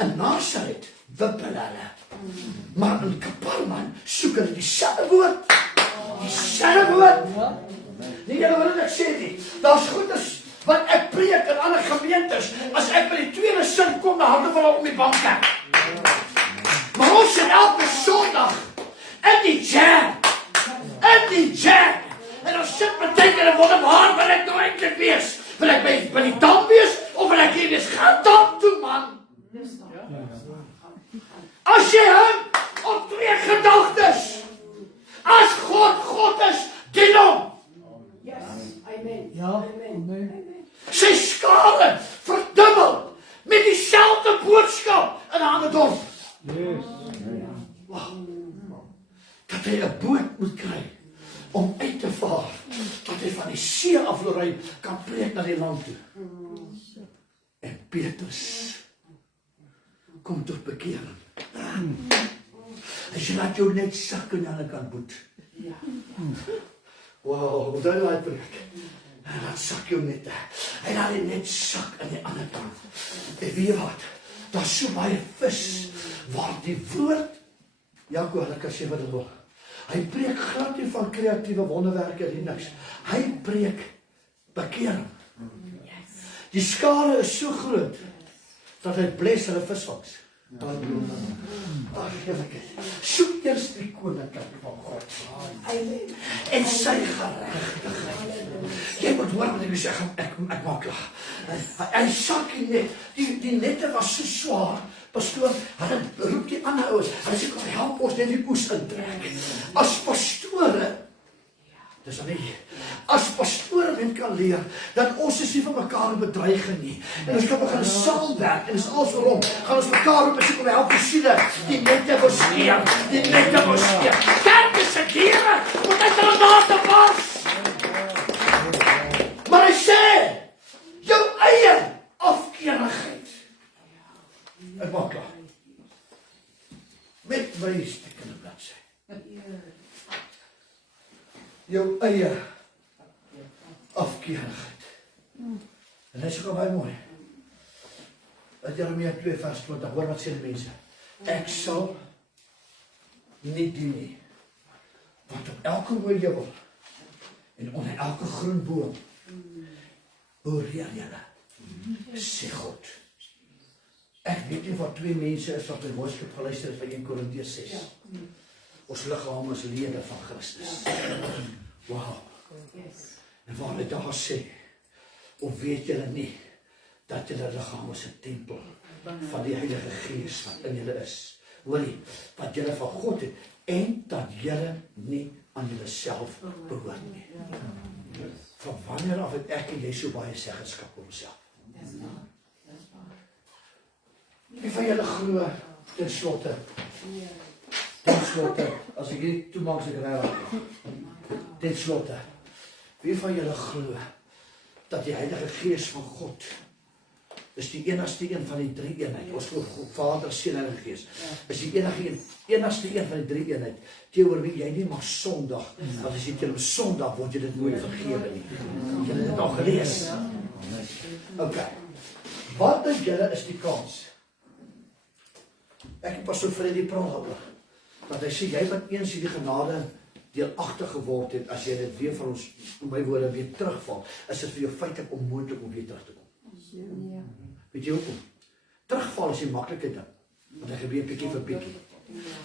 In Nazareth wippel hulle. Maar in Kapernaum soek hulle dieselfde woord. Dieselfde woord. Nee, julle wil ek sê nie. Daar's goedes wat ek preek in ander gemeentes. As ek by die tweede sin kom, dan hou hulle om die banke. Maar ons sit elke Sondag in die jam. In die jam. En ons sit beteken wonder waar wil ek nou eintlik wees? Wil ek by die dam wees of wil ek hier wees? Gaan dam toe, man. As jy hom op twee gedagtes. As God is, dien hom. Ja, amen. Sy skare verdubbel met dieselfde boodskap in 'n ander dorp. Yes. Dat hy 'n boot moet kry om uit te vaar, dat hy van die see afloei kan preek na die land toe. En Petrus kom tot bekering. As jy laat jou net sak aan die ander kant boet. Wow, wat daai laat preek. En dan sak jou net. En dan net sak aan die ander kant. En weet jy wat? Daar's so baie vis waar die woord Jaco, hulle kan sê wat hulle wil. Hy preek glad nie van kreatiewe wonderwerke en niks. Hy preek bekering. Die skare is so groot dat hy bless hulle visvangs. Ag, soek eers die koninkryk van God. En sy geregtigheid. Jy moet hoor wat ek sê, ek maak klaar. Hy sak net, die nette was so swaar. Pastoor, hulle roep die ander ouens. Hulle sê, kom help ons net die oes intrek. As pastore, dis dan nie. As pastore net kan leer, dat ons is nie van mekaar bedreiging nie. En ons kan begin saamwerk, en is alles rond. Gaan ons mekaar op en sê, kom help die siele, die nette beskeer, die nette beskeer. Kerk is se diere, moet uit hulle nate pas. Maar hy sê, jou eie afkeerigheid. Ek maak klaar. Met my stikkende bladsy. Jou eie afkeerigheid. En hy sê baie mooi. Dat Jeremia 2 vers 20, hoor wat sê die mense. Ek sal nie doen nie. Want op elke mooi heuwel en onder elke groen boom oorheer julle, sê God. Ek weet nie wat twee mense is wat my woordskap geluister het van 1 Korintiërs 6. Ons liggaam is lede van Christus. Wow. En waar hy daar sê, of weet julle nie, dat julle liggaam is 'n tempel van die Heilige Gees wat in julle is. Hoorie, wat julle van God het, en dat julle nie aan julle self behoort nie. Van wanneer af het ek en jy so baie seggenskap op homself? Wie van julle glo ten slotte, as ek hier toemaak as ek reg ten slotte, wie van julle glo dat die Heilige Gees van God is die enigste een van die drie eenheid. Ons glo God, Vader, Seun en Heilige Gees. Is die enigste een van die drie eenheid. Teenoor wie jy nie mag sondig, want as jy teen hom sondig word jy dit nooit vergewe nie. Jy het dit al gelees. Ok. Wat dink julle is die kans? Ek pas so Freddy praat oor. Dat hy sê jy wat eens hierdie genade deelagtig geword het, as jy dit weer van ons, in my woorde, weer terugval, is dit vir jou feitlik onmoontlik om weer terug te kom. Weet jy hoekom? Terugval is die maklike ding, want hy gebeur bietjie vir bietjie.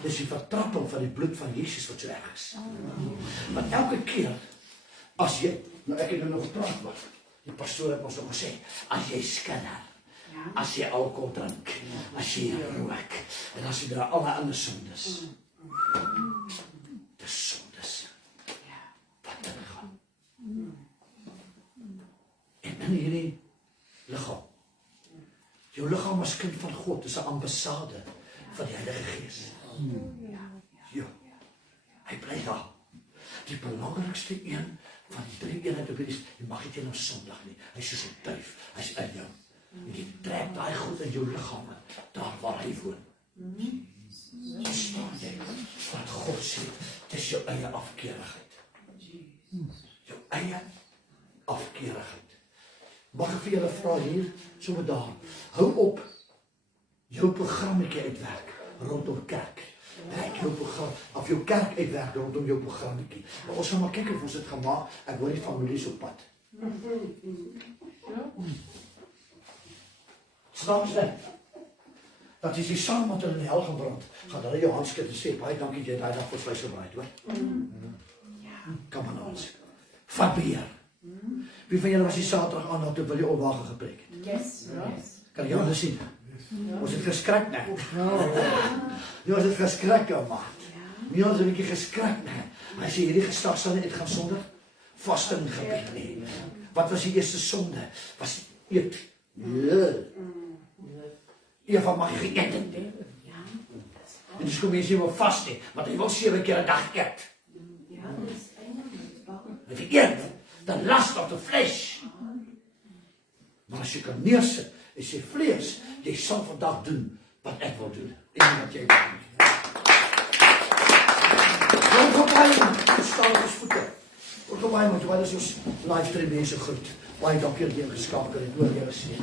Dis die vertrapping van die bloed van Jesus wat so erg is. Want elke keer, as jy, nou ek het nou nog gepraat wat, die pastoor het ons nog gesê, as jy skinder, as jy alkohol drink, as jy rook, en as jy daar alle ander sondes, dis sondes, wat in gaan. En in hierdie liggaam, jou liggaam as kind van God, is 'n ambassade van die Heilige Gees. Ja, hy bly daar. Die belangrikste een van die drie eenheid op hierdie, jy mag nie teen hom sondig nie, hy is soos 'n duif, hy is in jou. En jy trek daai goed in jou liggaam, daar waar hy woon. Verstaan jy wat God sê, dis jou eie afkeerigheid. Jou eie afkeerigheid. Mag ek vir julle vra hier, sommer daar, hou op jou programmetjie uitwerk rondom kerk. Werk jou program, of jou kerk uitwerk rondom jou programmetjie. Nou, ons gaan maar kyk of ons dit gaan maak. Ek hoor die families op pad. Snaps jy? Dat as jy saam met hulle in die hel gaan brand, gaan hulle jou handskud en sê, baie dankie jy het daai dag vir vleis gebraai, hoor. Kom aan ons. Vat beheer. Wie van julle was die Saterdag aan toe wil jy opwagen gepreek het? Yes. Kan jy anders sien? Ons het geskrik, nee. Nie ons het geskrik, maat. Nie ons het 'n bietjie geskrik, nee. Hy sê hierdie geslag sal nie uitgaan sonder vasting gebed nie. Wat was die eerste sonde? Was eet. Eva mag geëet het. En dis kom mense wil vas nie, want hy wil 7 keer 'n dag eet. As jy eet, dan last op die vlees. Maar as jy kan neersit, en sê vlees, jy sal vandag doen wat ek wil doen. En wat jy wil doen. Kom baie, staan op ons voete. Kom baie, want terwyl ons livestream mense groet. Baie dankie dat jy geskakel het, oor jy gesien.